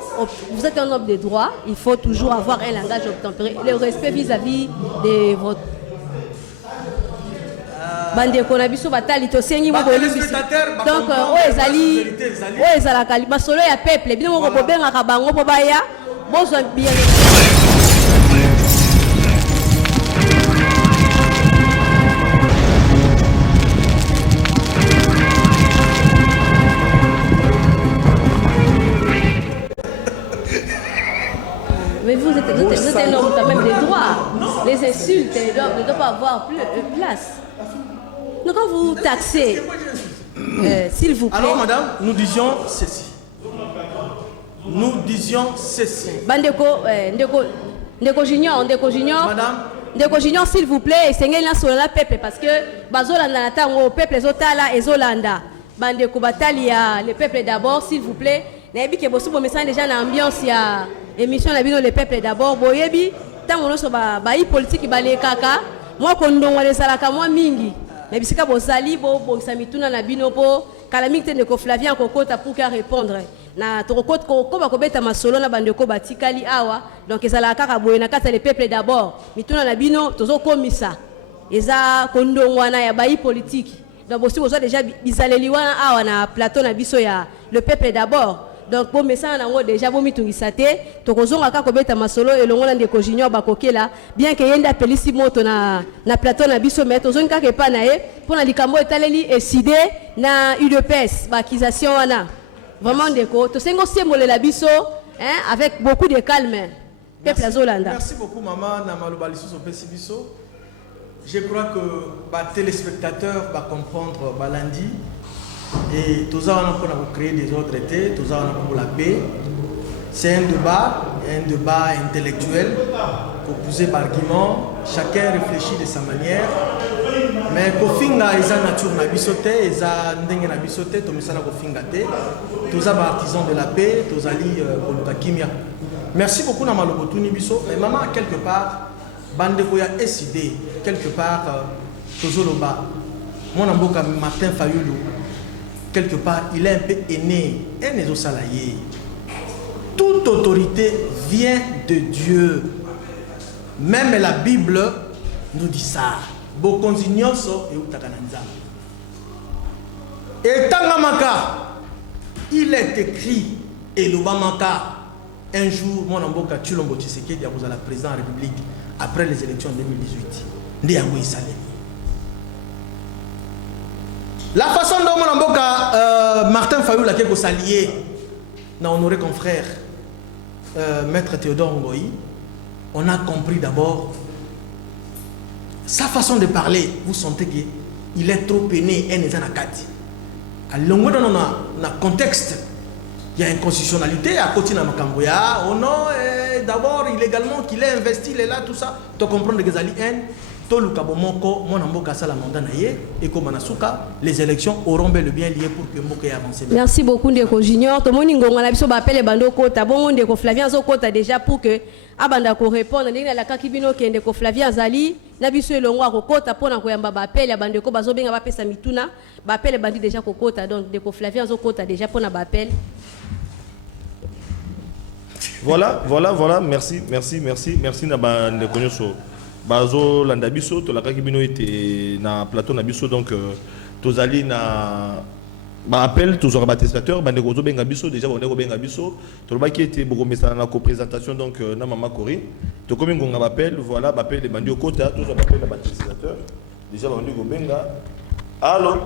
vous êtes un homme de droit, il faut toujours avoir un langage obtempéré, le respect vis-à-vis de votre. Bandeko na biso batali to sengi mo bolibisi. Donc o ezala kali masolo ya peuple bino mo bobenga ka bango po baya bozwa bien. Mais vous êtes un homme quand même de droit. Les insultes ne doivent pas avoir place. Donc quand vous taxez, s'il vous plaît. Alors madame, nous disions ceci. Ndeko Junior. Madame. Ndeko Junior, s'il vous plaît, essayez là sur la peuple parce que bazolanda na tango peuple ezotala ezolanda. Bandeko batali ya le peuple d'abord, s'il vous plaît. Nayebi ke bosu bomesana déjà na ambiance ya émission na bino le peuple d'abord boyebi tango no so ba politique balé kaka. Moi kondongo lesalaka moi mingi. Mais bisika bozali bo samituna na bino po kala mingi tende ko Flavien kokota pour qu'à répondre na tokota ko ba ko beta masolo na bandeko batikali awa donc ezala kaka boye na kata le peuple d'abord mituna na bino tozo komisa eza kondongo wana ya ba politique donc bosi bozo déjà bizaleli wana awa na plateau na biso ya le peuple d'abord Donc pour message nango déjà bomi tungisa te tokozonga ka kobeta masolo elongo na ndeko junior bakokela bien que yenda pelisi moto na plateau na biso mais tozongi ka kepa na ye pour na likambo etaleli eside na UDPS ba accusation wana vraiment ndeko to sengo semole la biso hein avec beaucoup de calme peuple azolanda. Merci beaucoup maman na maloba lisusu pesi biso. Je crois que les téléspectateurs vont comprendre lundi. Et tout ça, on a créé des autres traités, tout ça, on a pour la paix. C'est un débat intellectuel, proposé par argument. Chacun réfléchit de sa manière. Mais Kofinga, ils ont nature na bisote, ils ont ndenge na bisote, tout ça na Kofinga te. Tout ça, artisans de la paix, tout ça, kimia. Merci beaucoup na malobotuni biso. Mais maman, quelque part, bandeko ya SID quelque part tozoloba mon amboka Martin Fayulu quelque part il est un peu aîné un des salariés. Toute autorité vient de Dieu, même la Bible nous dit ça. Bokonzi nyonso e utakana nzambe et tangamaka il est écrit et l'obamaka un jour mon amboka Tshilombo Tshisekedi a posé la présidence de la République après les élections de 2018. La façon dont mon amboka Martin Fayulu a été s'allier n'a honoré comme frère Maître Théodore Ngoï, on a compris d'abord sa façon de parler. Vous sentez qu'il est trop peiné et n'est pas à longueur dans le contexte. Il y a une constitutionnalité à côté de Makamboya. Oh non, d'abord, illégalement, qu'il ait investi, il est là, tout ça. Tu comprends que les aliens, les élections auront bel et bien lié pour que Mboka avance. Merci beaucoup, Ndeko Junior. Tout le monde a dit que Bando Kota, bon, Ndeko Flavien Zokota déjà pour que Abanda ko répondre. La Kakibino qui est Ndeko Flavien Zali, Nabiso Elongwa Kota pour na koyamba bapel ya Bandeko Bazobenga bapesa mituna, bapel bandi déjà Kokota donc Ndeko Flavien Zokota déjà pour na bapel. Voilà, merci na Ndeko Nyoso. Bazo Landabiso, to la Kakibino était na plateau Nabiso, donc tozali na appel tous les bâtisseurs, Bandegozo Bengabiso, déjà on est Bengabiso, tout le qui était beaucoup mais ça na co-présentation donc na Mama Kori, to comme on appelle, voilà, appel les bandits au côté, tous les appels les bâtisseurs, déjà on est Benga. Allô.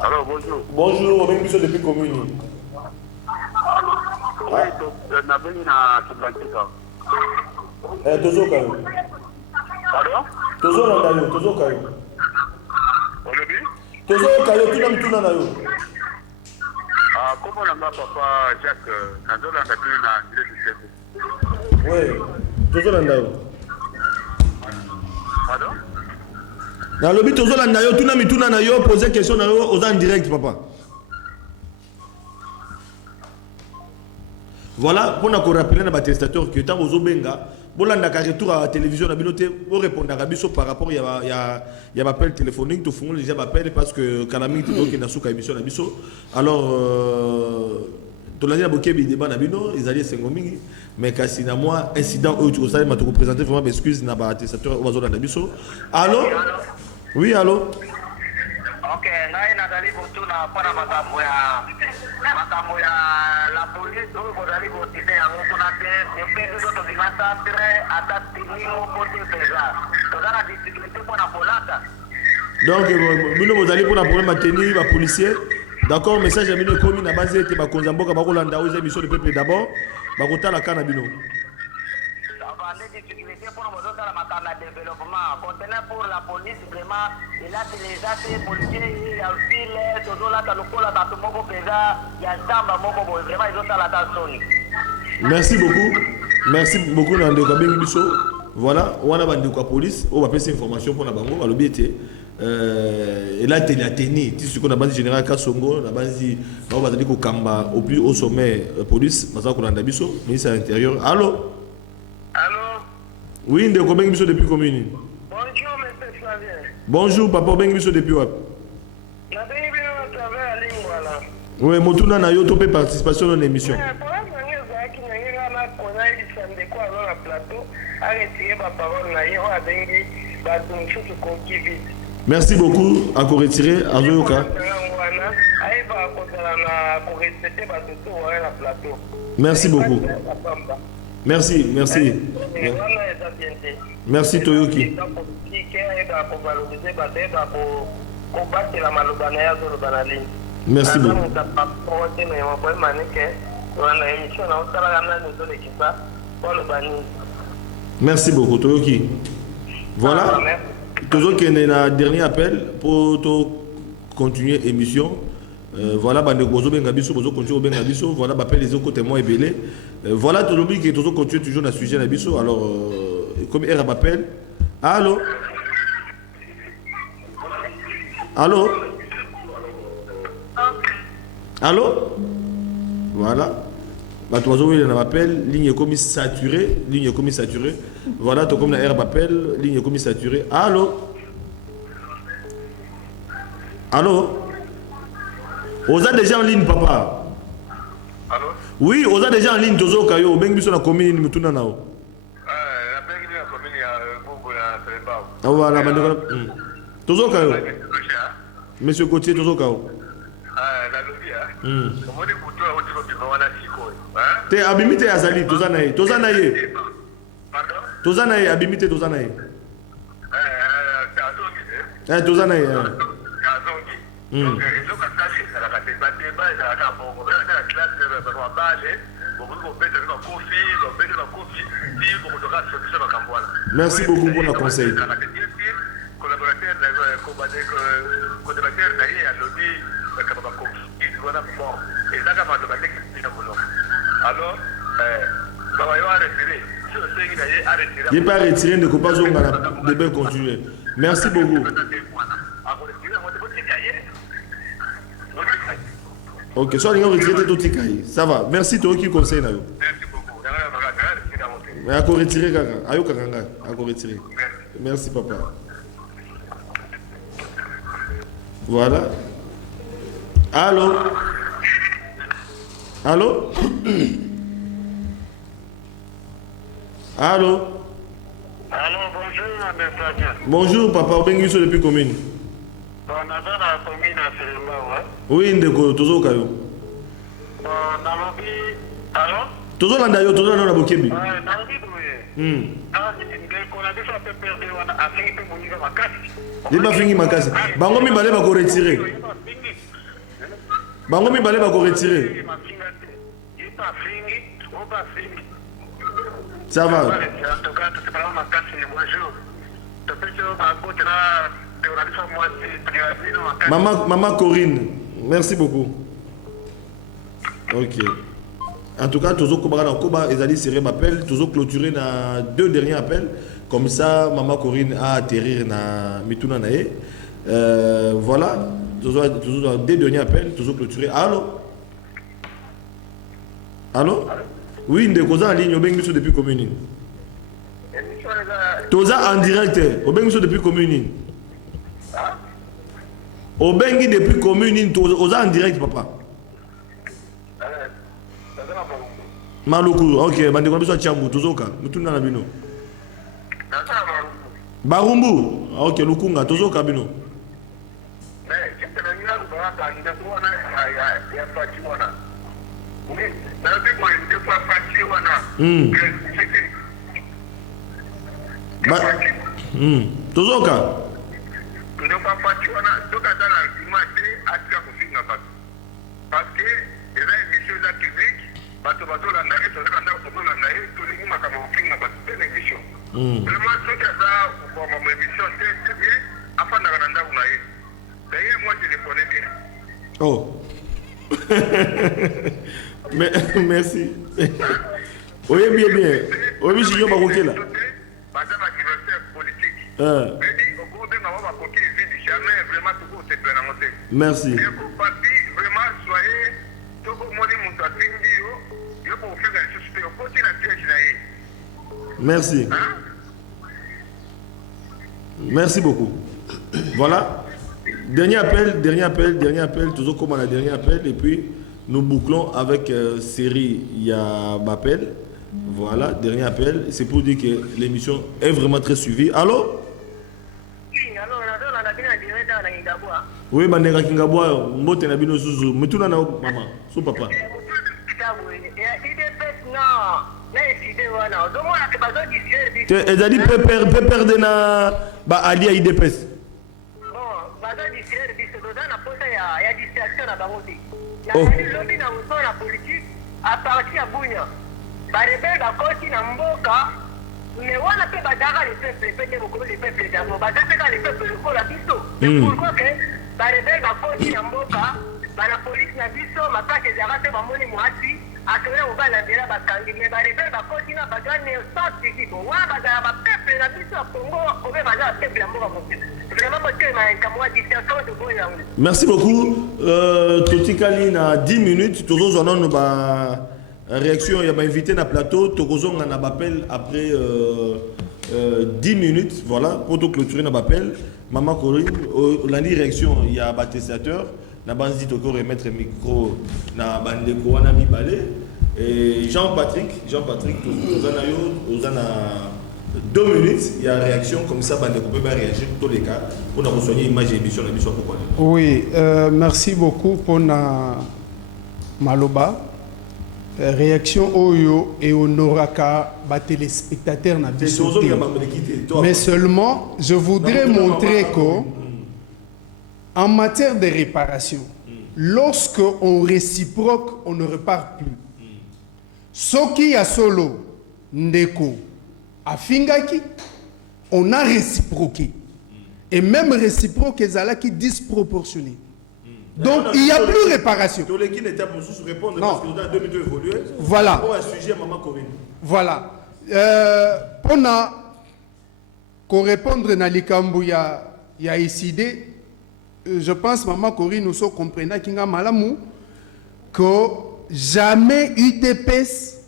Alors bonjour. Bonjour, Bengabiso depuis commune. Oui, na Benga Kibantika. Tozo Kayo. Pardon? Tozo Landayo, Tozo Kayo. Olobi? Tozo Kayo, tuna na yo. Ah, comment on a papa Jacques Nandola na direct chef. Oui, Tozo Landayo. Pardon? Na lobi Tozo Landayo, tuna na yo, poser question na yo aux en direct papa. Voilà, pour nous rappeler à testateur que tant aux Obenga, bolanda ka retour à la télévision na binoté pour répondre à biso par rapport il y a appel téléphonique tout fond déjà appel parce que Kalami tout donc na souka émission na biso. Alors to la bokebi débat na bino, ils allaient sengomingi mais kasi na moi incident où tu savais m'a te représenter vraiment excuse na ba testateur au bazona na biso. Allô? Oui, allô? Ok, ngai nazali botuna pana makambo ya la police oyo bozali kotize yango kuna te depuis biso tobima centre ata tinimo kote peza toza na difficulté mpona kolata. Donc bino bozali mpona problème ya tenir ba policier. D'accord, message ya bino ekomi na base ete bakonza mboka bakolanda oyo eza émission de peuple d'abord bakotala ka na bino. Avande difficulté mpona bozotala makambo ya développement contenant pour la police vraiment il a déjà fait policier ya file tozolata lokola bato moko peza ya zamba moko boye vraiment ezosala ta soni. Merci beaucoup na ndeko bengi biso. Voilà, wana bandeko ya police o bapesa information mpona bango balobi ete et là la tenue tu sais qu'on a base général Kasongo na base ba bazali ko kamba au plus haut sommet police baza ko landa biso ministre de l'intérieur. Allô? Oui, ndeko bengi biso depuis commune. Bonjour monsieur Flavien. Bonjour papa bengi biso depuis wap. Na bengi biso à travers la ligne voilà. Oui, motuna na yo topé participation dans l'émission. Merci beaucoup à retirer à Zoyoka. wana aiba kozala na korespecte bato to wana na plateau. Merci beaucoup. Merci, merci. wana eza bien te. Merci Toyoki. politique aiba kovalorize bato aiba kobatela maloba na ye azoloba na ligne. Merci beaucoup. te na yango boyemanike wana émission na osalaka nani ezolekisa oloba nini. Merci beaucoup Toyoki. Voilà. Toujours qu'il y a un dernier appel pour continuer l'émission. Voilà, Bozo Bengabiso, Bozo continue au Bengabiso. Voilà, appel les autres témoins et belé. Voilà, tout le monde qui est toujours continue toujours dans le sujet Nabiso. Alors, comme elle m'appelle. Allô? Allô? Allô? Voilà. Il m'appelle, ligne comme saturée, ligne comme saturée. Voilà, tout comme la R m'appelle, ligne comme saturée. Allô? Allô? Vous êtes déjà en ligne, papa? Allô? Oui, vous êtes déjà en ligne, Tozo Kayo, ben biso na commune ni mutuna nao. La bengi na commune ya Bobo na Selembao. Ah voilà, bandeko. Tozo Kayo. Monsieur Gauthier Tozo Kayo. La lobby Komoni kutoa wote kwa bima wana siko. Te abimite azali Tozana ye. Tozana ye. Pardon? Tozana ye abimite Tozana ye. Kazongi. Tozana ye. Kazongi. Donc ils ont passé à la débat et à la bon la classe de Bale. Merci beaucoup pour le conseil. Il n'est pas retiré, ne peut pas jouer dans le débat continuer. Merci beaucoup. Ok, soit les gens retirés tout le ça va. Merci toi qui conseille. Merci beaucoup. Mais à quoi retirer, Kaka? Ayo Kakanga, à quoi retirer? Merci, papa. Voilà. Allô? Allô? Allô? Allô, bonjour, administrateur. Bonjour, papa. Vous êtes depuis commune? On a dans la commune à Selembao, oui, ndeko, tozo kayo. Nalobi, allô? Tozo landa yo, tozo landa na bokebi. Nalobi boye. Ndeko na biso pe perdre wana afingi pe moninga makasi. Yeba fingi makasi. Bango mi bale ba ko retirer. Bango mi bale ba ko retirer. Yeba fingi, oba fingi. Ça va. En tout cas, tu parles makasi, bonjour. Tu peux te raconter là. Maman Corinne, merci beaucoup. Ok. En tout cas, toujours Koba Ezali Séré m'appelle, toujours clôturé dans 2 derniers appels. Comme ça, Maman Corinne a atterri dans Mituna Nae. Voilà, toujours dans 2 derniers appels, toujours clôturé. Allô? Allô? Oui, Ndekoza en ligne, au Benguiso depuis commune. Toza en direct, au Benguiso depuis commune. Au Bengi depuis commune, aux en direct, papa. Maluku, ok, bande kwa biso chambu, tozoka, mutuna na bino. Barumbu, ok, lukunga, tozoka bino. Tozoka. Ndio papatiwa na toka sana imate atika kufinga batu parce que eza émission za public bato bazola na yeto za ndako bazola na yeto tulingi makama kufinga batu tena émission vraiment soki aza kwa mambo émission c'est bien afanda kana ndako na yeto d'ailleurs moi je le connais bien oh merci oye bien oye bishi yo bakokela baza ba adversaire politique merci. Merci. Merci beaucoup. Voilà. Dernier appel, toujours comme on a dernier appel, et puis nous bouclons avec série Yabappel. Voilà, dernier appel. C'est pour dire que l'émission est vraiment très suivie. Allô? Oui, allô, on a bien direct dans na Ingabwa. Oui, Bandega Kingabwa, Mbote na bino Zuzu. Mutuna na maman, son papa. Ezali peperde na ba ali ya IDPS. Bon, baza disere biso doza na posa ya distraction na bango te. Oh. Na lobi na uso na politique à partir ya Bunya. Ba rebelle bakoti na mboka mais wana pe badaka le peuple pe mokolo le peuple d'abord badaka ka le peuple lokola biso. Mais pourquoi que ba rebelle bakoti na mboka ba la police na biso makaka ezaka te bamoni mwasi akela obala ndela bakangi mais ba rebelle bakoti na bagane sans tikibo wana bazala ba peuple na biso ya Congo obe bazala peuple ya mboka mokili. Merci beaucoup. Totikali na 10 minutes. Toujours on a une réaction. Il y a invité na plateau. Tokozong on a appel après 10 minutes. Voilà pour tout clôturer na appel. Maman Corinne, la réaction il y a un testateur. Na banzi toko remettre micro na bandeko wana mi balé et Jean-Patrick Ozana 2 minutes, il y a une réaction comme ça, on peut réagir tous les cas pour nous soigner l'image et l'émission de l'émission. Oui, merci beaucoup pour na maloba. Réaction Oyo et Honoraka, téléspectateurs na biso. Mais seulement, je voudrais montrer que en matière de réparation, lorsque on réciproque, on ne repart plus. Ce qui a solo ndeko à Fingaki, on a réciproqué. Et même réciproque, qui disproportionné. Donc, il n'y a plus réparation. Voilà. Voilà. Pour répondre à Likambu, il y a ici je pense, Maman Corinne, nous sommes comprenant qu'il y a malamou que jamais UDPS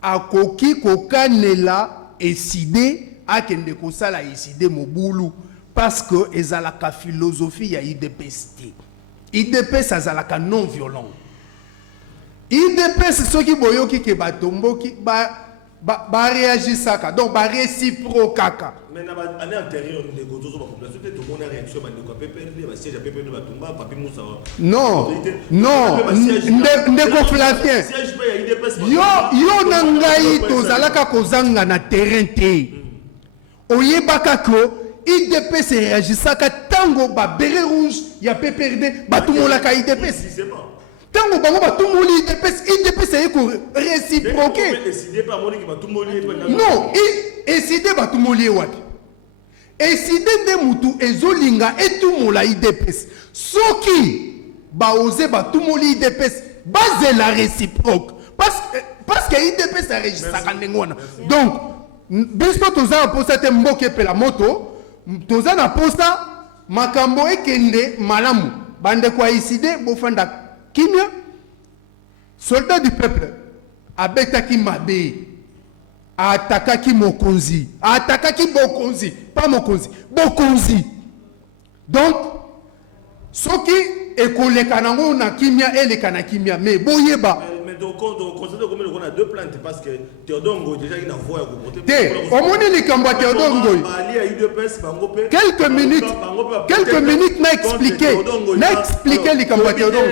a koki kokanela décidé à kende kosala décidé mobulu parce que ezalaka philosophie ya IDPS. IDPS azalaka non violent. IDPS soki boyoki ke batomboki ba réagisaka donc ba réciprocaka. Mais na année antérieure de gozozo ba population te tomona réaction ba ndeko PPRD ba siège PPRD ba tumba papi Moussa. Non, ndeko Flavien. Yo nangai tozalaka kozanga na terrain te. Oyebaka ko IDPS réagisaka tango ba beret rouge ya PPRD ba tumolaka IDPS. Tango bango ba tumoli IDPS est réciproqué. Non, décidé ba tumoli wapi. Décidé de mutu ezolinga etumola IDPS. Soki ba osé ba tumoli IDPS base la réciproque parce que IDPS réagisaka ndengona. Donc biso toza posa te mboke pe la moto toza na posa makambo ekende malamu bande kwa décidé bofanda Kimia, soldat du peuple, abetaki mabe, atakaki mokonzi, atakaki bokonzi, pas mokonzi, bokonzi. Donc, soki ekole kanango na Kimia et le kana Kimia, mais boyeba. Mais donc, considère comme on a deux plaintes parce que Théodore Ngoy déjà il a voix à comporter. Omoni likambo Théodore Ngoy. Quelques minutes n'a expliqué likambo Théodore.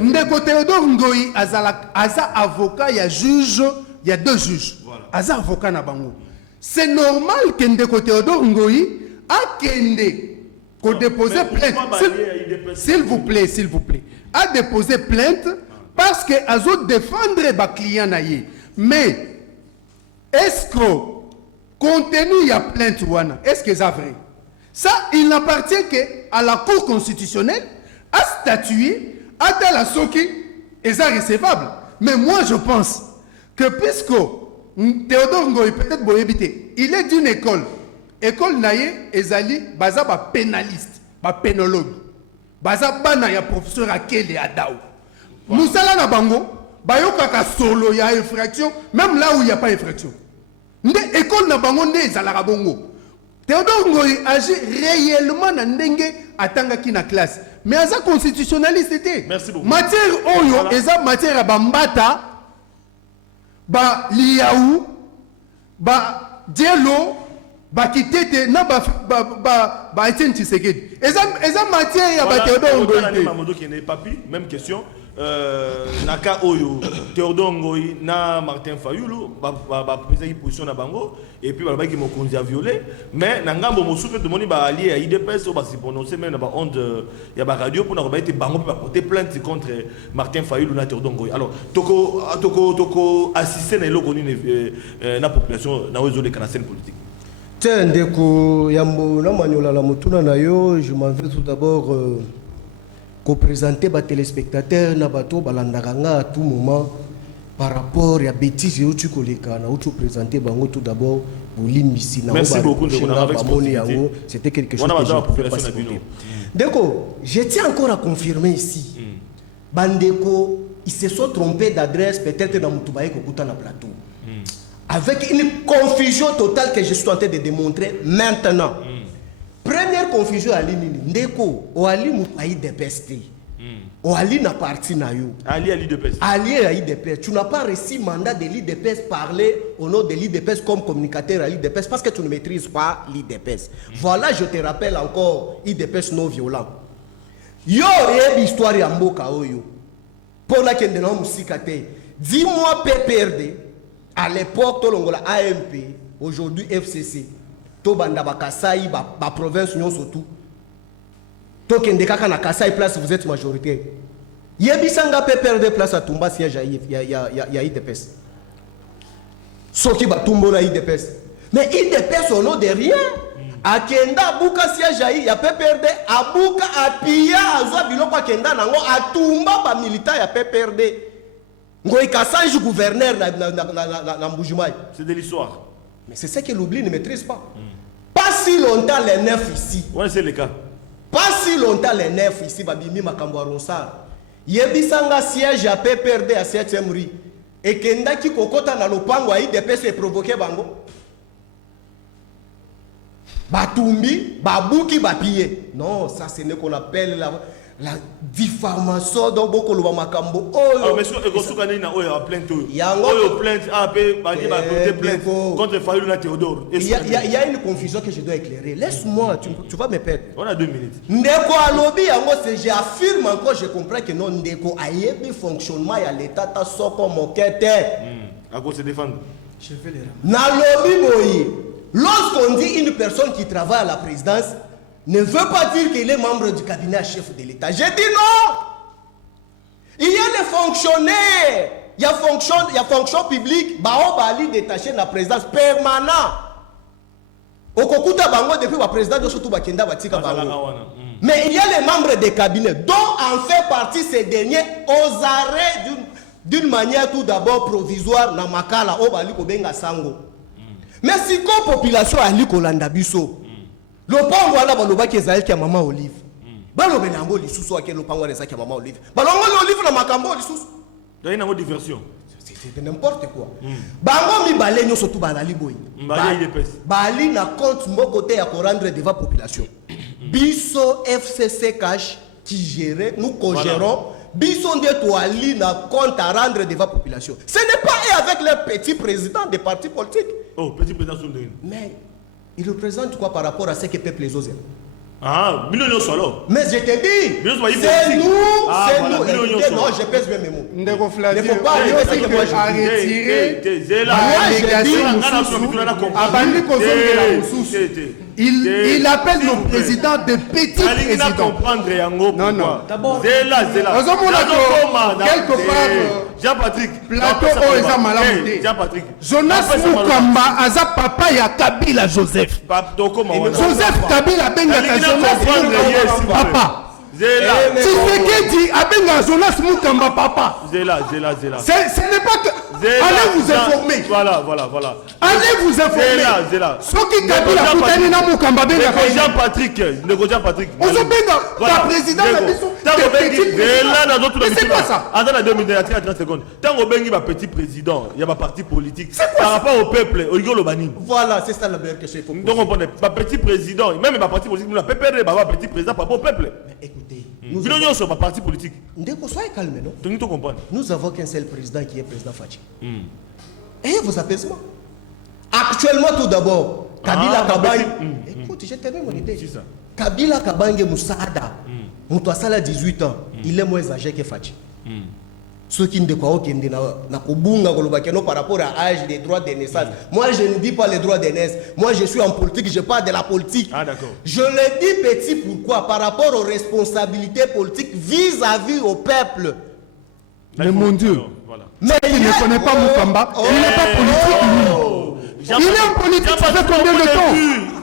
Ndeko Théodore Ngoy aza avocat, il y a juge, il y a deux juges. Aza avocat na bango. C'est normal que Ndeko Théodore Ngoy a kende ko déposer plainte. S'il vous plaît, a déposé plainte. Parce que azo défendre les clients naïe. Mais est-ce que contenu y a plainte wana, est-ce que c'est vrai? Ça, il n'appartient qu'à la Cour constitutionnelle à statuer à la soki et ça recevable. Mais moi je pense que puisque Théodore Ngoy peut-être boyebité, il est d'une école naïe ezali baza ba pénaliste, ba pénologue. Baza bana ya professeur Akele Adao. Moussala na bango, bayokaka solo ya infraction, même là où il n'y a pas infraction. Nde école na bango nde ezalaka bongo. Théodore Ngoy agit réellement na ndenge atangaki na classe. Mais aza constitutionnaliste était. Merci beaucoup. Matière oyo, eza matière ya bambata, ba liaou, ba dielo, bakitete na ba Etienne Tshisekedi eza matière ya ba Théodore Ngoï Mamodo qui n'est papi même question naka oyo Théodore Ngoï na Martin Fayulu ba prise position na bango et puis ba ki mokonzi a violé mais na ngambo mosusu de moni ba allié à IDPS ou ba se prononcer même na ba onde ya ba radio pour na ba été bango ba porter plainte contre Martin Fayulu na Théodore Ngoï. Alors toko assister na eloko ni na population na ozo les canadiens politiques. Tiens, ndeko yambo na manyola la mutuna na yo, je m'en vais tout d'abord présenter les téléspectateurs na bato balandakanga à tout moment par rapport à bêtises yo tu koleka na tu présenter bango tout d'abord bolimbisi na merci beaucoup de c'était quelque chose que je pouvais pas supporter. Ndeko, je tiens encore à confirmer ici. Bandeko, ils se sont trompés d'adresse peut-être dans Mutubaye kokuta na plateau. Avec une confusion totale que je suis en train de démontrer maintenant. Première confusion à l'île Ndeko, o ali Mutubaye de peste. O ali na parti na yo. Ali de peste. Ali à l'IDPS. Tu n'as pas reçu mandat de l'IDPS parler au nom de l'IDPS comme communicateur à l'IDPS parce que tu ne maîtrises pas l'IDPS. Voilà, je te rappelle encore, IDPS non violent. Yo réelle histoire ya mboka oyo. Pour la kende na musikate. Dis-moi PPRD. À l'époque, Tolongola AMP, aujourd'hui FCC, Tobanda Bakasai, ba province non surtout. Tokendekaka na Kasai place, vous êtes majoritaire. Yebisanga peut perdre place à Tumba siège ya IDPS. Soki ba Tumbo na IDPS. Mais IDPS au nom de rien. Akenda buka siège ya PPRD, abuka apia azwa biloko akenda nango atumba ba militant ya PPRD. Ngoï Kassange gouverneur na Mbujimaï. C'est de l'histoire. Mais c'est ce que l'oubli ne maîtrise pas. Pas si longtemps les neufs ici. Ouais, c'est le cas. Pas si longtemps les neufs ici, Babimi Makambo Ronsar. Yebisanga siège à PPRD à 7e rue. Et Kenda qui kokota na lopango a IDPS et provoqué bango. Batumbi, Babouki, Bapillé. Non, ça c'est ce qu'on appelle la diffamation dans beaucoup de makambo. Oh, mais sur Ekosukane na oyo a plainte. Oyo plainte AP badi ba plainte contre Fayulu na Théodore. Il y a une confusion que je dois éclairer. Laisse-moi, tu vas me perdre. On a 2 minutes. Ndeko alobi yango j'affirme encore, je comprends que non ndeko ayebi fonctionnement ya l'état ta soko mokete. À cause se défendre. Je fais les Na lobi boyi. Lorsqu'on dit une personne qui travaille à la présidence ne veut pas dire qu'il est membre du cabinet chef de l'État. J'ai dit non. Il y a des fonctionnaires. Il y a fonction publique. Bao Bali détaché dans la présidence permanent. Okokuta bango depuis la présidence de surtout Bakenda Batika bango. Mais il y a les membres des cabinets dont en fait partie ces derniers aux arrêts d'une manière tout d'abord provisoire dans Makala au Bali Kobenga Sango. Mais si la population a lu Kolanda Bisso. Le pango ala baloba ki ezali ki mama Olive. Balobe nango lisusu ake le pango ezali ki mama Olive. Balongo Olive na makambo lisusu. Il y a une diversion. C'est n'importe quoi. Bango mi balé nyo surtout balali boy. Bali na compte moko te ya ko rendre devant population. Biso FCC cash qui gère, nous co-gérons. Biso ndeto ali na compte à rendre devant population. Ce n'est pas avec les petits présidents des partis politiques. Oh, petit président Soundine. Mais il représente quoi par rapport à ce que peuple les autres? Ah, millions solo. Mais je te dis, c'est nous, c'est nous. Écoutez, non, je pèse bien mes mots. Il ne faut pas arrêter que moi il appelle nos présidents de petits présidents. Non, non. Quelque part, Jean-Patrick, plateau Oeza Malamouté. Jean-Patrick. Jonas Mukamba, Aza Papa ya Kabila Joseph. Joseph Kabila Benga Jonas Papa. Tshisekedi Abenga Jonas Mukamba Papa. Ce n'est pas que. Allez vous informer. Voilà. Allez vous informer. Soki Kabila Koutani na Mukamba Benga. Jean-Patrick. Ozo Benga, la présidente de la mission. C'est pas ça. Attends la 2 minutes, 30 secondes. Tant qu'on bengi ma petit président, il y a un parti politique. Par rapport au peuple, au Bani. Voilà, c'est ça la meilleure question. Donc on connaît ma petit président, même ma parti politique, nous la PPR, ma petit président par rapport au peuple. Écoutez, nous sommes ma parti politique. Soyez calme, non? Donc nous comprenons. Nous avons qu'un seul président qui est président Fachi. Et vos apaisements. Actuellement, tout d'abord, Kabila Kabange. Écoute, j'ai terminé mon idée. C'est ça. Kabila Kabange Moussada. Moto asala 18 ans, il est moins âgé que Fachi. Ceux qui ne découvrent pas par rapport à l'âge des droits de naissance. Moi, je ne dis pas les droits de naissance. Moi, je suis en politique, je parle de la politique. Ah, d'accord. Je le dis petit, pourquoi? Par rapport aux responsabilités politiques vis-à-vis au peuple. Mais mon Dieu, Voilà. Mais il ne connaît pas Moukamba, il n'est pas politique, lui. Il est en politique, ça fait combien de temps?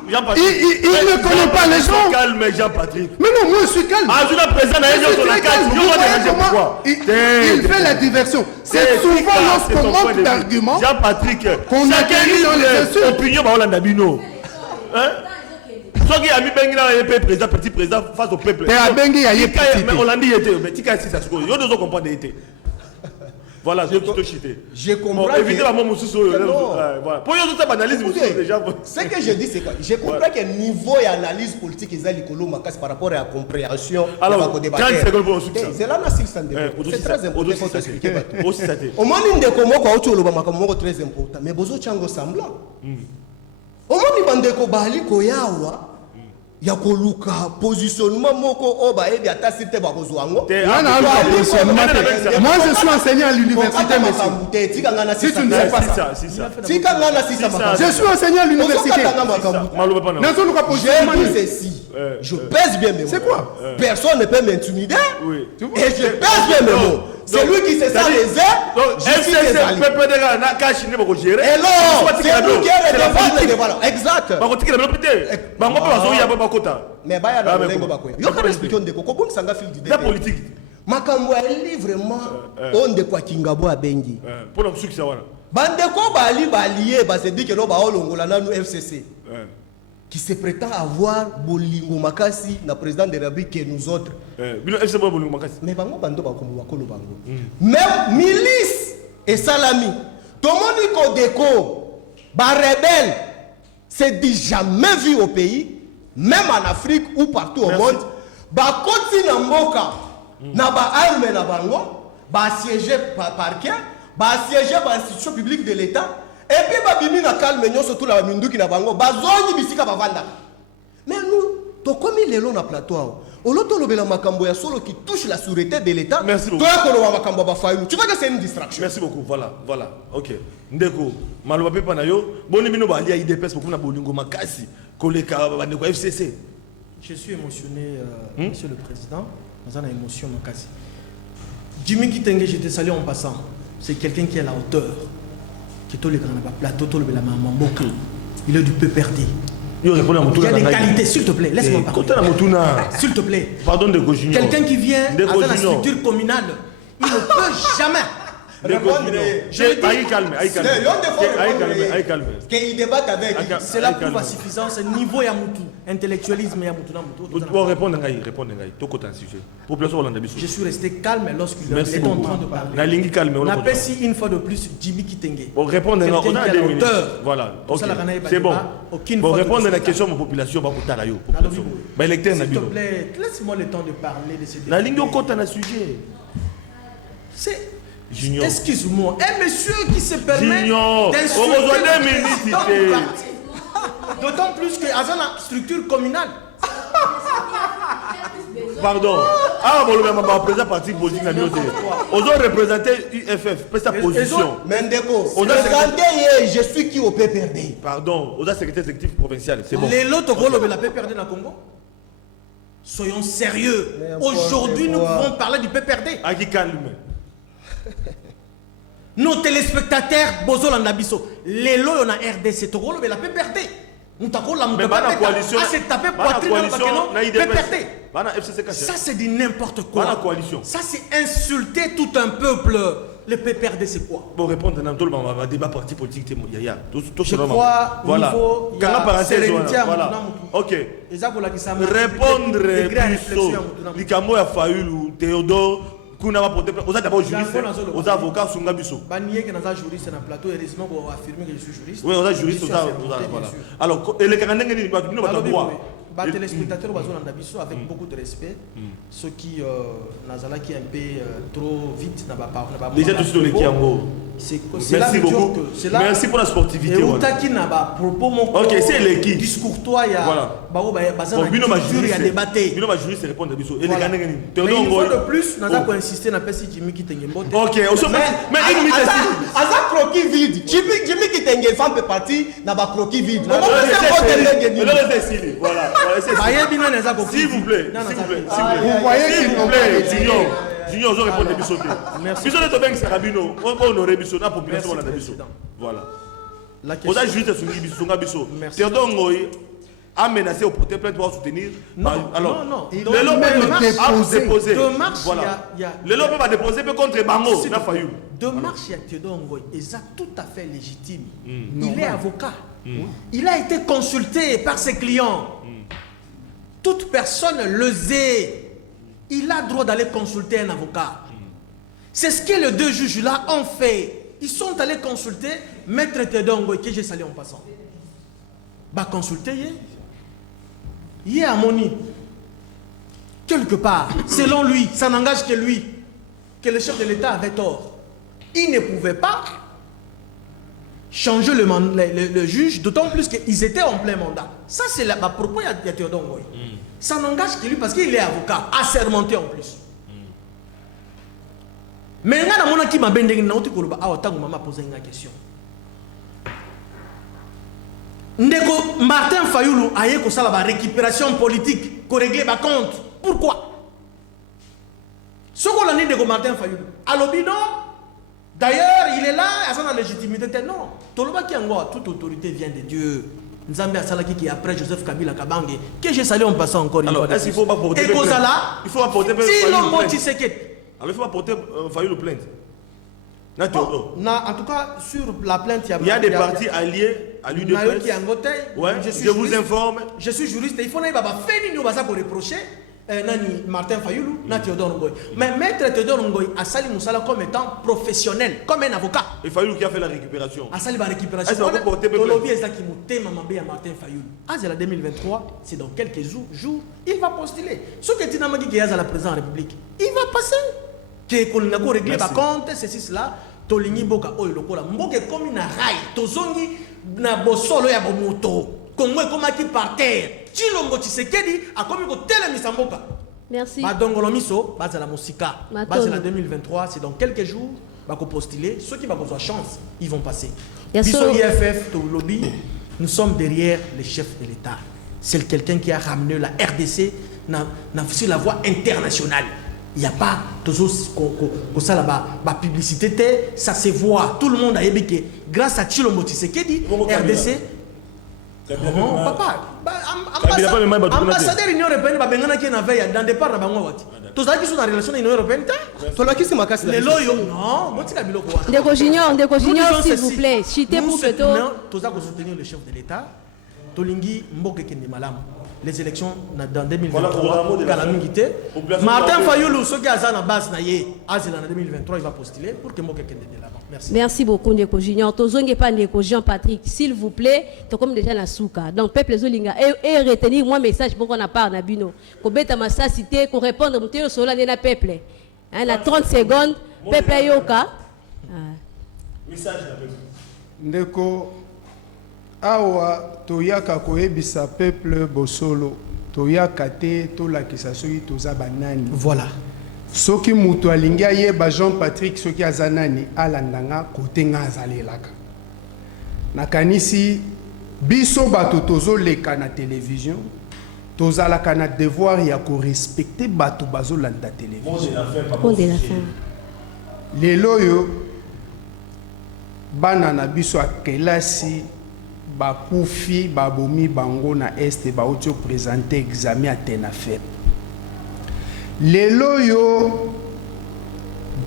Il ne connaît pas les gens. Calme, Jean-Patrick. Mais non, moi je suis calme. Ah, je suis président Je suis très calme. Vous voyez comment il fait la diversion. C'est souvent lorsqu'on manque d'arguments Jean-Patrick, qu'on atterrit dans les insultes. opinion bah Hollande Bino. Hein? Soit qui a mis Benguina et président, petit président face au peuple. Et à Bengi, il y a eu petit. Mais Hollande y était. Mais Tika si ça se cause. Yo ne comprend pas d'été. Voilà, je te chiter. Je comprends. Bon, évitez la mot sous voilà. Pour eux, ça banalise déjà. Ce que je dis, c'est quoi? Je comprends que niveau et analyse politique, ils ont par rapport à la compréhension. Alors, 30 secondes pour c'est là c'est très important qu'on t'explique. Au moment où on est très important, mais besoin de semblant. Au moment où on est koyawa. Ya koluka positionnement moko oba ebi atasite ba kozwango. Moi je suis enseignant à l'université, monsieur. Si tu ne sais pas ça. Je suis enseignant à l'université. J'ai dit ceci. Je pèse bien mes mots. C'est quoi? Personne ne peut m'intimider. Et je pèse bien mes mots. C'est lui qui se sent les airs. Je suis les alliés. Et non, c'est lui qui est le débat. Exact. Mais baya na lengo bakoya. Yo kana expliquer ndeko ko bon sanga fil d'idée. La politique. Makambo ali vraiment onde kwa kingabo abengi. Pour le succès voilà. Bandeko bali balié ba se dit que no ba olongola nanu FCC. Qui se prétend avoir bolingo makasi na président de la République que nous autres. Bilo FCC bolingo makasi. Mais bango bando ba komo bakolo bango. Même milice et salami. Tomoni ko deko ba rebelle c'est dit jamais vu au pays. Même en Afrique ou partout au monde, ba koti na mboka na ba arme na bango, ba siéger parquet, ba siéger ba institution publique de l'État, et puis ba bimi na calme surtout la minduki na bango, ba zoni bisika ba vanda. Mais nous, to comme il est long na plateau, au loto lobela makambo ya solo qui touche la sûreté de l'État. Merci beaucoup. Toi ko lo makambo ba fayu. Tu vois que c'est une distraction. Merci beaucoup. Voilà. OK. Ndeko, maloba pe panayo, boni bino ba lia IDPS pour na bolingo makasi. FCC. Je suis émotionné, Monsieur le Président. Nous avons une émotion, Makasi. Jimmy Kitenge, je te salue en passant. C'est quelqu'un qui est à la hauteur. Qui est le plateau, il est du PPRD. Il y a des qualités, s'il te plaît, laisse-moi parler. S'il te plaît. Pardon de Gojino. Quelqu'un qui vient dans la structure communale, il ne peut jamais. Calme. Qu'il débatte avec. C'est là pour la suffisance, niveau Yamoutou, intellectualisme Yamoutou. Pour répondre à sujet. Je suis resté calme lorsqu'il était en train de parler. On appelle si une fois de plus Jimmy Kitenge. Pour répondre à la voilà. C'est bon. Pour répondre à la question de la population, s'il te plaît, laisse-moi le temps de parler de ces la ligne au sujet. C'est Junior. Excuse-moi, un monsieur qui se permet d'insulter d'autant plus que dans la structure communale. Pardon. Ah, bon, le président parti politique n'a pas on doit représenter UFF, pour sa position. Mendeko, je suis qui au PPRD? Pardon, on a secrétaire exécutif provincial, c'est bon. Les lots de la PPRD dans le Congo. Soyons sérieux. Aujourd'hui, nous pouvons parler du PPRD. À qui calme. Nos téléspectateurs, Bozo Landabiso, les lots on a RDC, tu vois, la PPRD. Nous t'avons la coalition. Ah, c'est tapé poitrine dans le PPRD. Ça, c'est du n'importe quoi. Ça, c'est insulter tout un peuple. Le PPRD, c'est quoi? Bon, répondre dans le débat parti politique. Je crois voilà. Il y a sérénité. Voilà. Ok. Répondre plus. Likamo ya Fayoulou, Théodore. Vous êtes d'abord juriste, vous avocats sur Ngabiso. Banier qui est juriste dans le plateau et récemment pour affirmer que je suis juriste. Oui, on a juriste, voilà. Alors, les Canadiens, ils ne vont pas voir. Les téléspectateurs ont Ndabiso avec beaucoup de respect. Ceux qui Nazala qui est un peu trop vite n'a pas déjà tout sur le Kiango. Merci beaucoup. Merci pour la sportivité. Ok, c'est l'équipe. Discours toi, il y a. Voilà. Bino ma juriste répond à Bissot. Mais une fois de plus, n'a pas insisté na pesi Jimmy Kitembo. Ok, mais une minute. Aza croquis vide. Jimmy Kitembo femme peut partir na ba croquis vide. Voilà. S'il vous plaît. Vous voyez qu'il vous plaît, Junior, je réponds à Bissot. Merci. Bissot est bien que Sarabino. On va honorer Bissot. La population de Bissot. Voilà. La question. Juste sur Bissot. Théodore Ngoy a menacé au porter plainte pour soutenir. Alors, le lot peut déposer. Voilà. Le lot peut déposer contre Bango. De marche, il y a Théodore Ngoy. Et ça, tout à fait légitime. Il est avocat. Il a été consulté par ses clients. Toute personne le sait. Il a droit d'aller consulter un avocat. C'est ce que les deux juges-là ont fait. Ils sont allés consulter Maître Théodore Ngoy, que j'ai salué en passant. Bah consulter, il est à Moni. Quelque part, selon lui, ça n'engage que lui, que le chef de l'État avait tort. Il ne pouvait pas changer le juge, d'autant plus qu'ils étaient en plein mandat. Ça, c'est la propos de Théodore Ngoy. Ça n'engage que lui parce qu'il est avocat, assermenté en plus. Mais il y a des qui m'a posé une question. Ndeko Martin Fayoulou a eu la récupération politique pour régler ma compte. Pourquoi? Ce qu'on a dit de Martin Fayoulou. Alors, d'ailleurs, il est là, il a sa légitimité. Non. Toute autorité vient de Dieu. Nzambe Asalaki qui après Joseph Kabila Kabange, que j'ai salué en passant encore une fois. Alors, est-ce qu'il faut pas porter plainte? Il faut apporter plainte. Alors, il faut apporter Fayoulou plainte. En tout cas, sur la plainte, il y a des partis alliés à l'UDPS. Je vous informe. Je suis juriste. Il faut faire une reprocher. Martin Fayoulou, Théodore Ngoy. Mais Maître Théodore Ngoy a sali Moussala comme étant professionnel, comme un avocat. Et Fayoulou qui a fait la récupération. A sali la récupération. Est-ce qu'on peut porter plainte? Martin Fayoulou. C'est la 2023, c'est dans quelques jours, il va postuler. Ce que Tinamagi qui est à la présidence de la République, il va passer. Que qu'on a réglé par compte, ceci, cela. Tolingi Boka Oyo Lokola. Mboke comme une rail. Tozongi na bosolo ya bomoto. Congo est comme qui par terre. Chilombo Tshisekedi a comme une telle mise en boca. Merci. Badongolomiso, base la Mosika. Base la 2023, c'est dans quelques jours. Bako postuler. Ceux qui vont avoir chance, ils vont passer. Biso IFF, to lobby, nous sommes derrière les chefs de l'État. C'est quelqu'un qui a ramené la RDC sur la voie internationale. Il n'y a pas toujours ça là-bas. La publicité, ça se voit. Tout le monde a dit que grâce à Chilombo Tshisekedi, RDC. Non, papa. Ambassadeur de l'Union européenne, dans le départ, tous ceux qui sont en relation avec l'Union européenne, les loyaux, non, Ndeko Junior, s'il vous plaît, chitez pour que tous ceux qui soutenir le chef de l'État, Tolingi Mboke Kende Malam. Les élections dans 2023, Martin Fayoulou, ceux qui ont la base en 2023, il va postuler pour que Mboke Kende de l'avant. Merci. Merci beaucoup, Ndeko Junior. Tozonge pas Ndeko Jean-Patrick, s'il vous plaît, tu comme déjà la souka. Donc, peuple Zolinga, et retenir moi message pour qu'on a part Nabino. Qu'on bête à ma cité, qu'on réponde au sur la peuple. Hein, à 30 secondes, peuple Yoka. Message la peuple. Ndeko. Awa toyaka koyebisa peuple bosolo toyaka te tolakisa soki toza banani. Voilà. Soki mutu alingi ayeba Jean-Patrick soki aza nani alandanga kote nga azalelaka. Nakanisi biso bato tozoleka na télévision tozalaka na devoir ya korespecte bato bazolanda télévision. Bon de la fin. Lelo yo bana na biso akelasi bakufi babomi bango na este bautio présenter examen à Tenafep. Lelo yo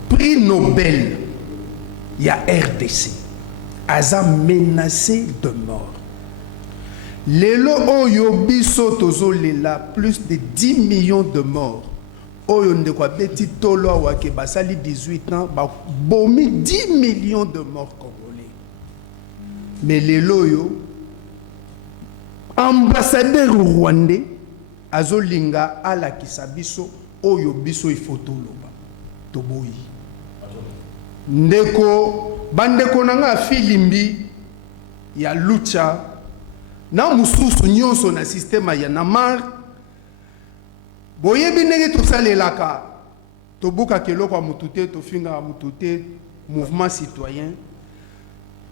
prix Nobel ya RDC aza menacé de mort. Lelo oyo biso tozolela plus de 10 millions de morts. Oyo ndeko beti tolo wake basali 18 ans ba bomi 10 millions de morts congolais. Mais les loyo ambassadeur rwandais azolinga ala kisabiso oyo biso ifotoloba toboyi ndeko bande konanga filimbi ya lucha na mususu nyonso na système ya namar boyebi ndenge tosalelaka tobuka keloko ya mutu te tofinga mutu te mouvement citoyen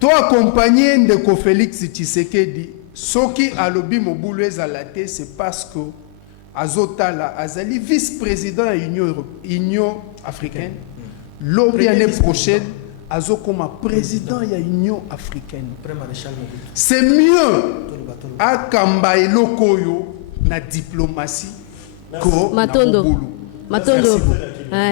to accompagner ndeko Félix Tshisekedi soki alobi mobulu ezala te c'est parce que azotala azali vice-président ya Union africaine lobi l'année prochaine azokoma président ya Union africaine. C'est mieux akamba eloko oyo na diplomatie ko Matondo. na mobulu. Matondo.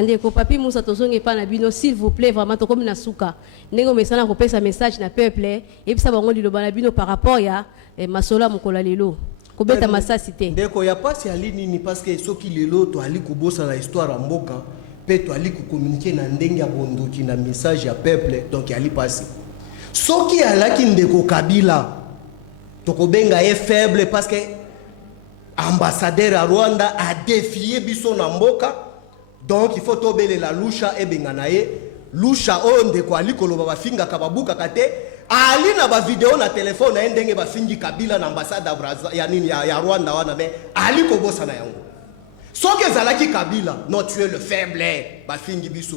Ndeko papi Moussa tozonge pa na bino s'il vous plaît vraiment to comme na suka. Ndenge mesana ko pesa message na peuple et puis ça bango liloba na bino par rapport ya masola mokola lelo. Ko beta masasi te. Ndeko ya pasi ali nini parce que soki lelo to ali kubosa na histoire ya mboka pe to ali ku communiquer na ndenge ya bondoki na message ya peuple donc ali pasi. Soki alaki ndeko Kabila to ko benga est faible parce que ambassadeur à Rwanda a défié biso na mboka donc il faut tobele la lusha e benganaye lusha onde ko ali koloba bafinga kababuka kate ali na ba vidéo na téléphone na ndenge bafingi Kabila na ambassade ya nini ya Rwanda wana mais ali ko bossa na yango soki zalaki Kabila non tu es le faible bafingi biso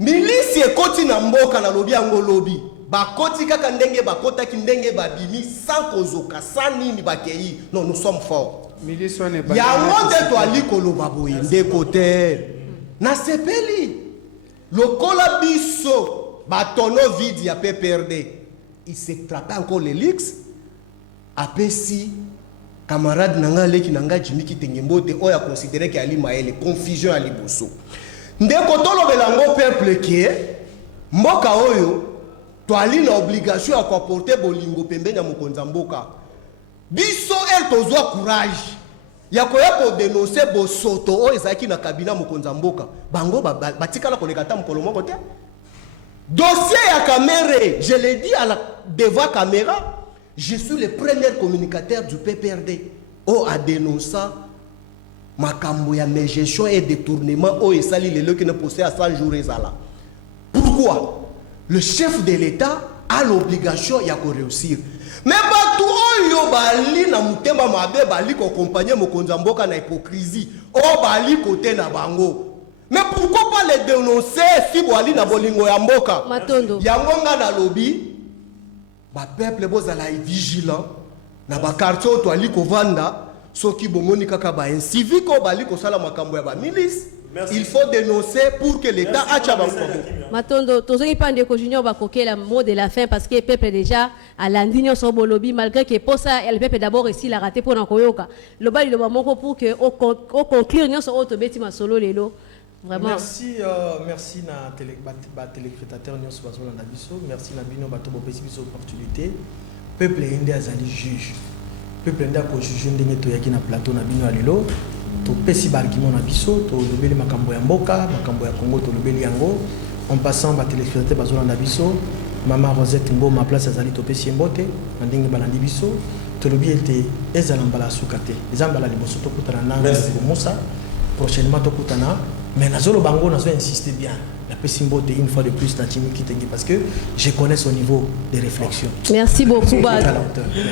milisi ekoti na mboka na lobi yango lobi bakoti kaka ndenge bakotaki ndenge babimi sans kozoka sans nini bakei non nous sommes forts. Yango te to ali koloba boye ndeko te na sepeli lokola biso batono vide ya PPRD il s'est trappé encore les leaks apesi camarade nanga leki nanga Jimiki Tengembote oya considéré que ali maele confusion ali boso ndeko tolobela ngo peuple qui mboka oyo to ali na obligation ya ko porter bolingo pembeni ya mokonza mboka biso el tozwa courage ya koya ko dénoncer bosoto o ezaki na kabina mokonza mboka bango batikala koleka ta mokolo moko te dossier ya Kamere je l'ai dit devant caméra je suis le premier communicateur du PPRD o a dénoncé makambo ya gestion et détournement o esali lelo qui ne possède à 100 jours ezala. Pourquoi le chef de l'État a l'obligation ya ko réussir mais batu oyo bali na mutema mabe bali ko accompagner mokonza mboka na hypocrisie o bali côté na bango mais pourquoi pas les dénoncer si boali na bolingo ya mboka Matondo yango nga na lobby ba peuple bozala vigilant na ba quartier to ali ko vanda soki bomoni kaka ba incivique o bali ko sala makambo ya ba milice. Il faut dénoncer pour que l'État acha bango. Matondo tozongi pa ndeko junior bakoke la mot de la fin parce que le peuple déjà à l'indignation sur bolobi malgré que pour ça le peuple d'abord ici l'a raté pour n'enkoyoka le bali le moko pour que au conclure nyonso auto beti masolo lelo vraiment merci merci na téléspectateur nyonso bazola na biso merci na bino bato bopesi biso opportunité peuple inde azali juge peuple inde ko juge ndenge to yaki na plateau na bino alelo to pesi bargiment na biso to lobeli makambo ya mboka makambo ya Congo to lobeli yango en passant ba téléspectateur bazola na biso Maman Rosette Mboma place azali to pesi mbote na ndenge balandi biso to lobi ete ezala mbala sukate ezambala liboso to kutana na Musa prochainement to kutana mais nazolo bango nazo insister bien la pesi mbote une fois de plus na Jimiki Tengi parce que je connais son niveau de réflexion. Merci beaucoup.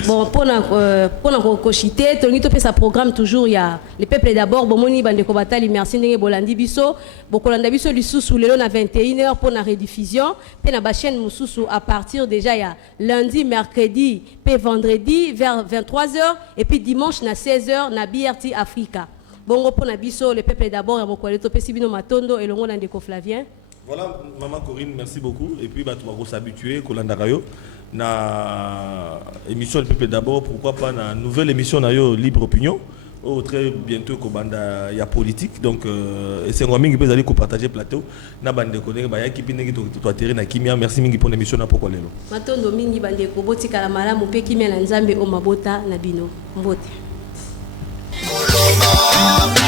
Bon pour kochité tongi to pesa programme toujours ya le peuple d'abord bomoni bande ko batali merci ndenge bolandi biso bokolanda biso lisusu lelo na 21h pour na rediffusion pe na ba chaîne mususu à partir déjà ya lundi mercredi pe vendredi vers 23h et puis dimanche na 16h na BRT Africa. Bongo pour na biso le peuple d'abord ya mokola to pesi bino Matondo et longo na ndeko Flavien. Voilà, Maman Corinne, merci beaucoup. Et puis, tu vas s'habituer, Kolanda Rayo, na émission Le Peuple d'abord, pourquoi pas na nouvelle émission na yo Libre Opinion. Oh, très bientôt, Kobanda, il y a politique. Donc, c'est un mingi peut aller partager plateau. Na bande connaît, bah, qui pinegi to atterrir na Kimia. Merci mingi pour l'émission na pourquoi lelo. Matondo mingi bande ko boti kala malamu pe Kimia na Nzambe o mabota na bino. Mbote.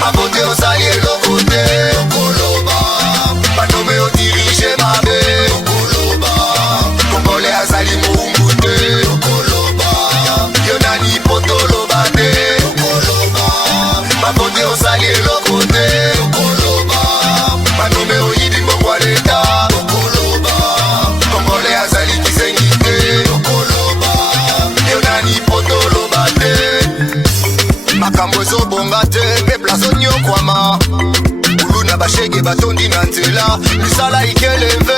Mabote osali elokote okoloba banome odirige mabe okoloba kongole azali moumute okoloba yonani potoloba te okoloba mabote osali elokote okoloba banome oyidi mbokwa leta okoloba kongole misala ikeleve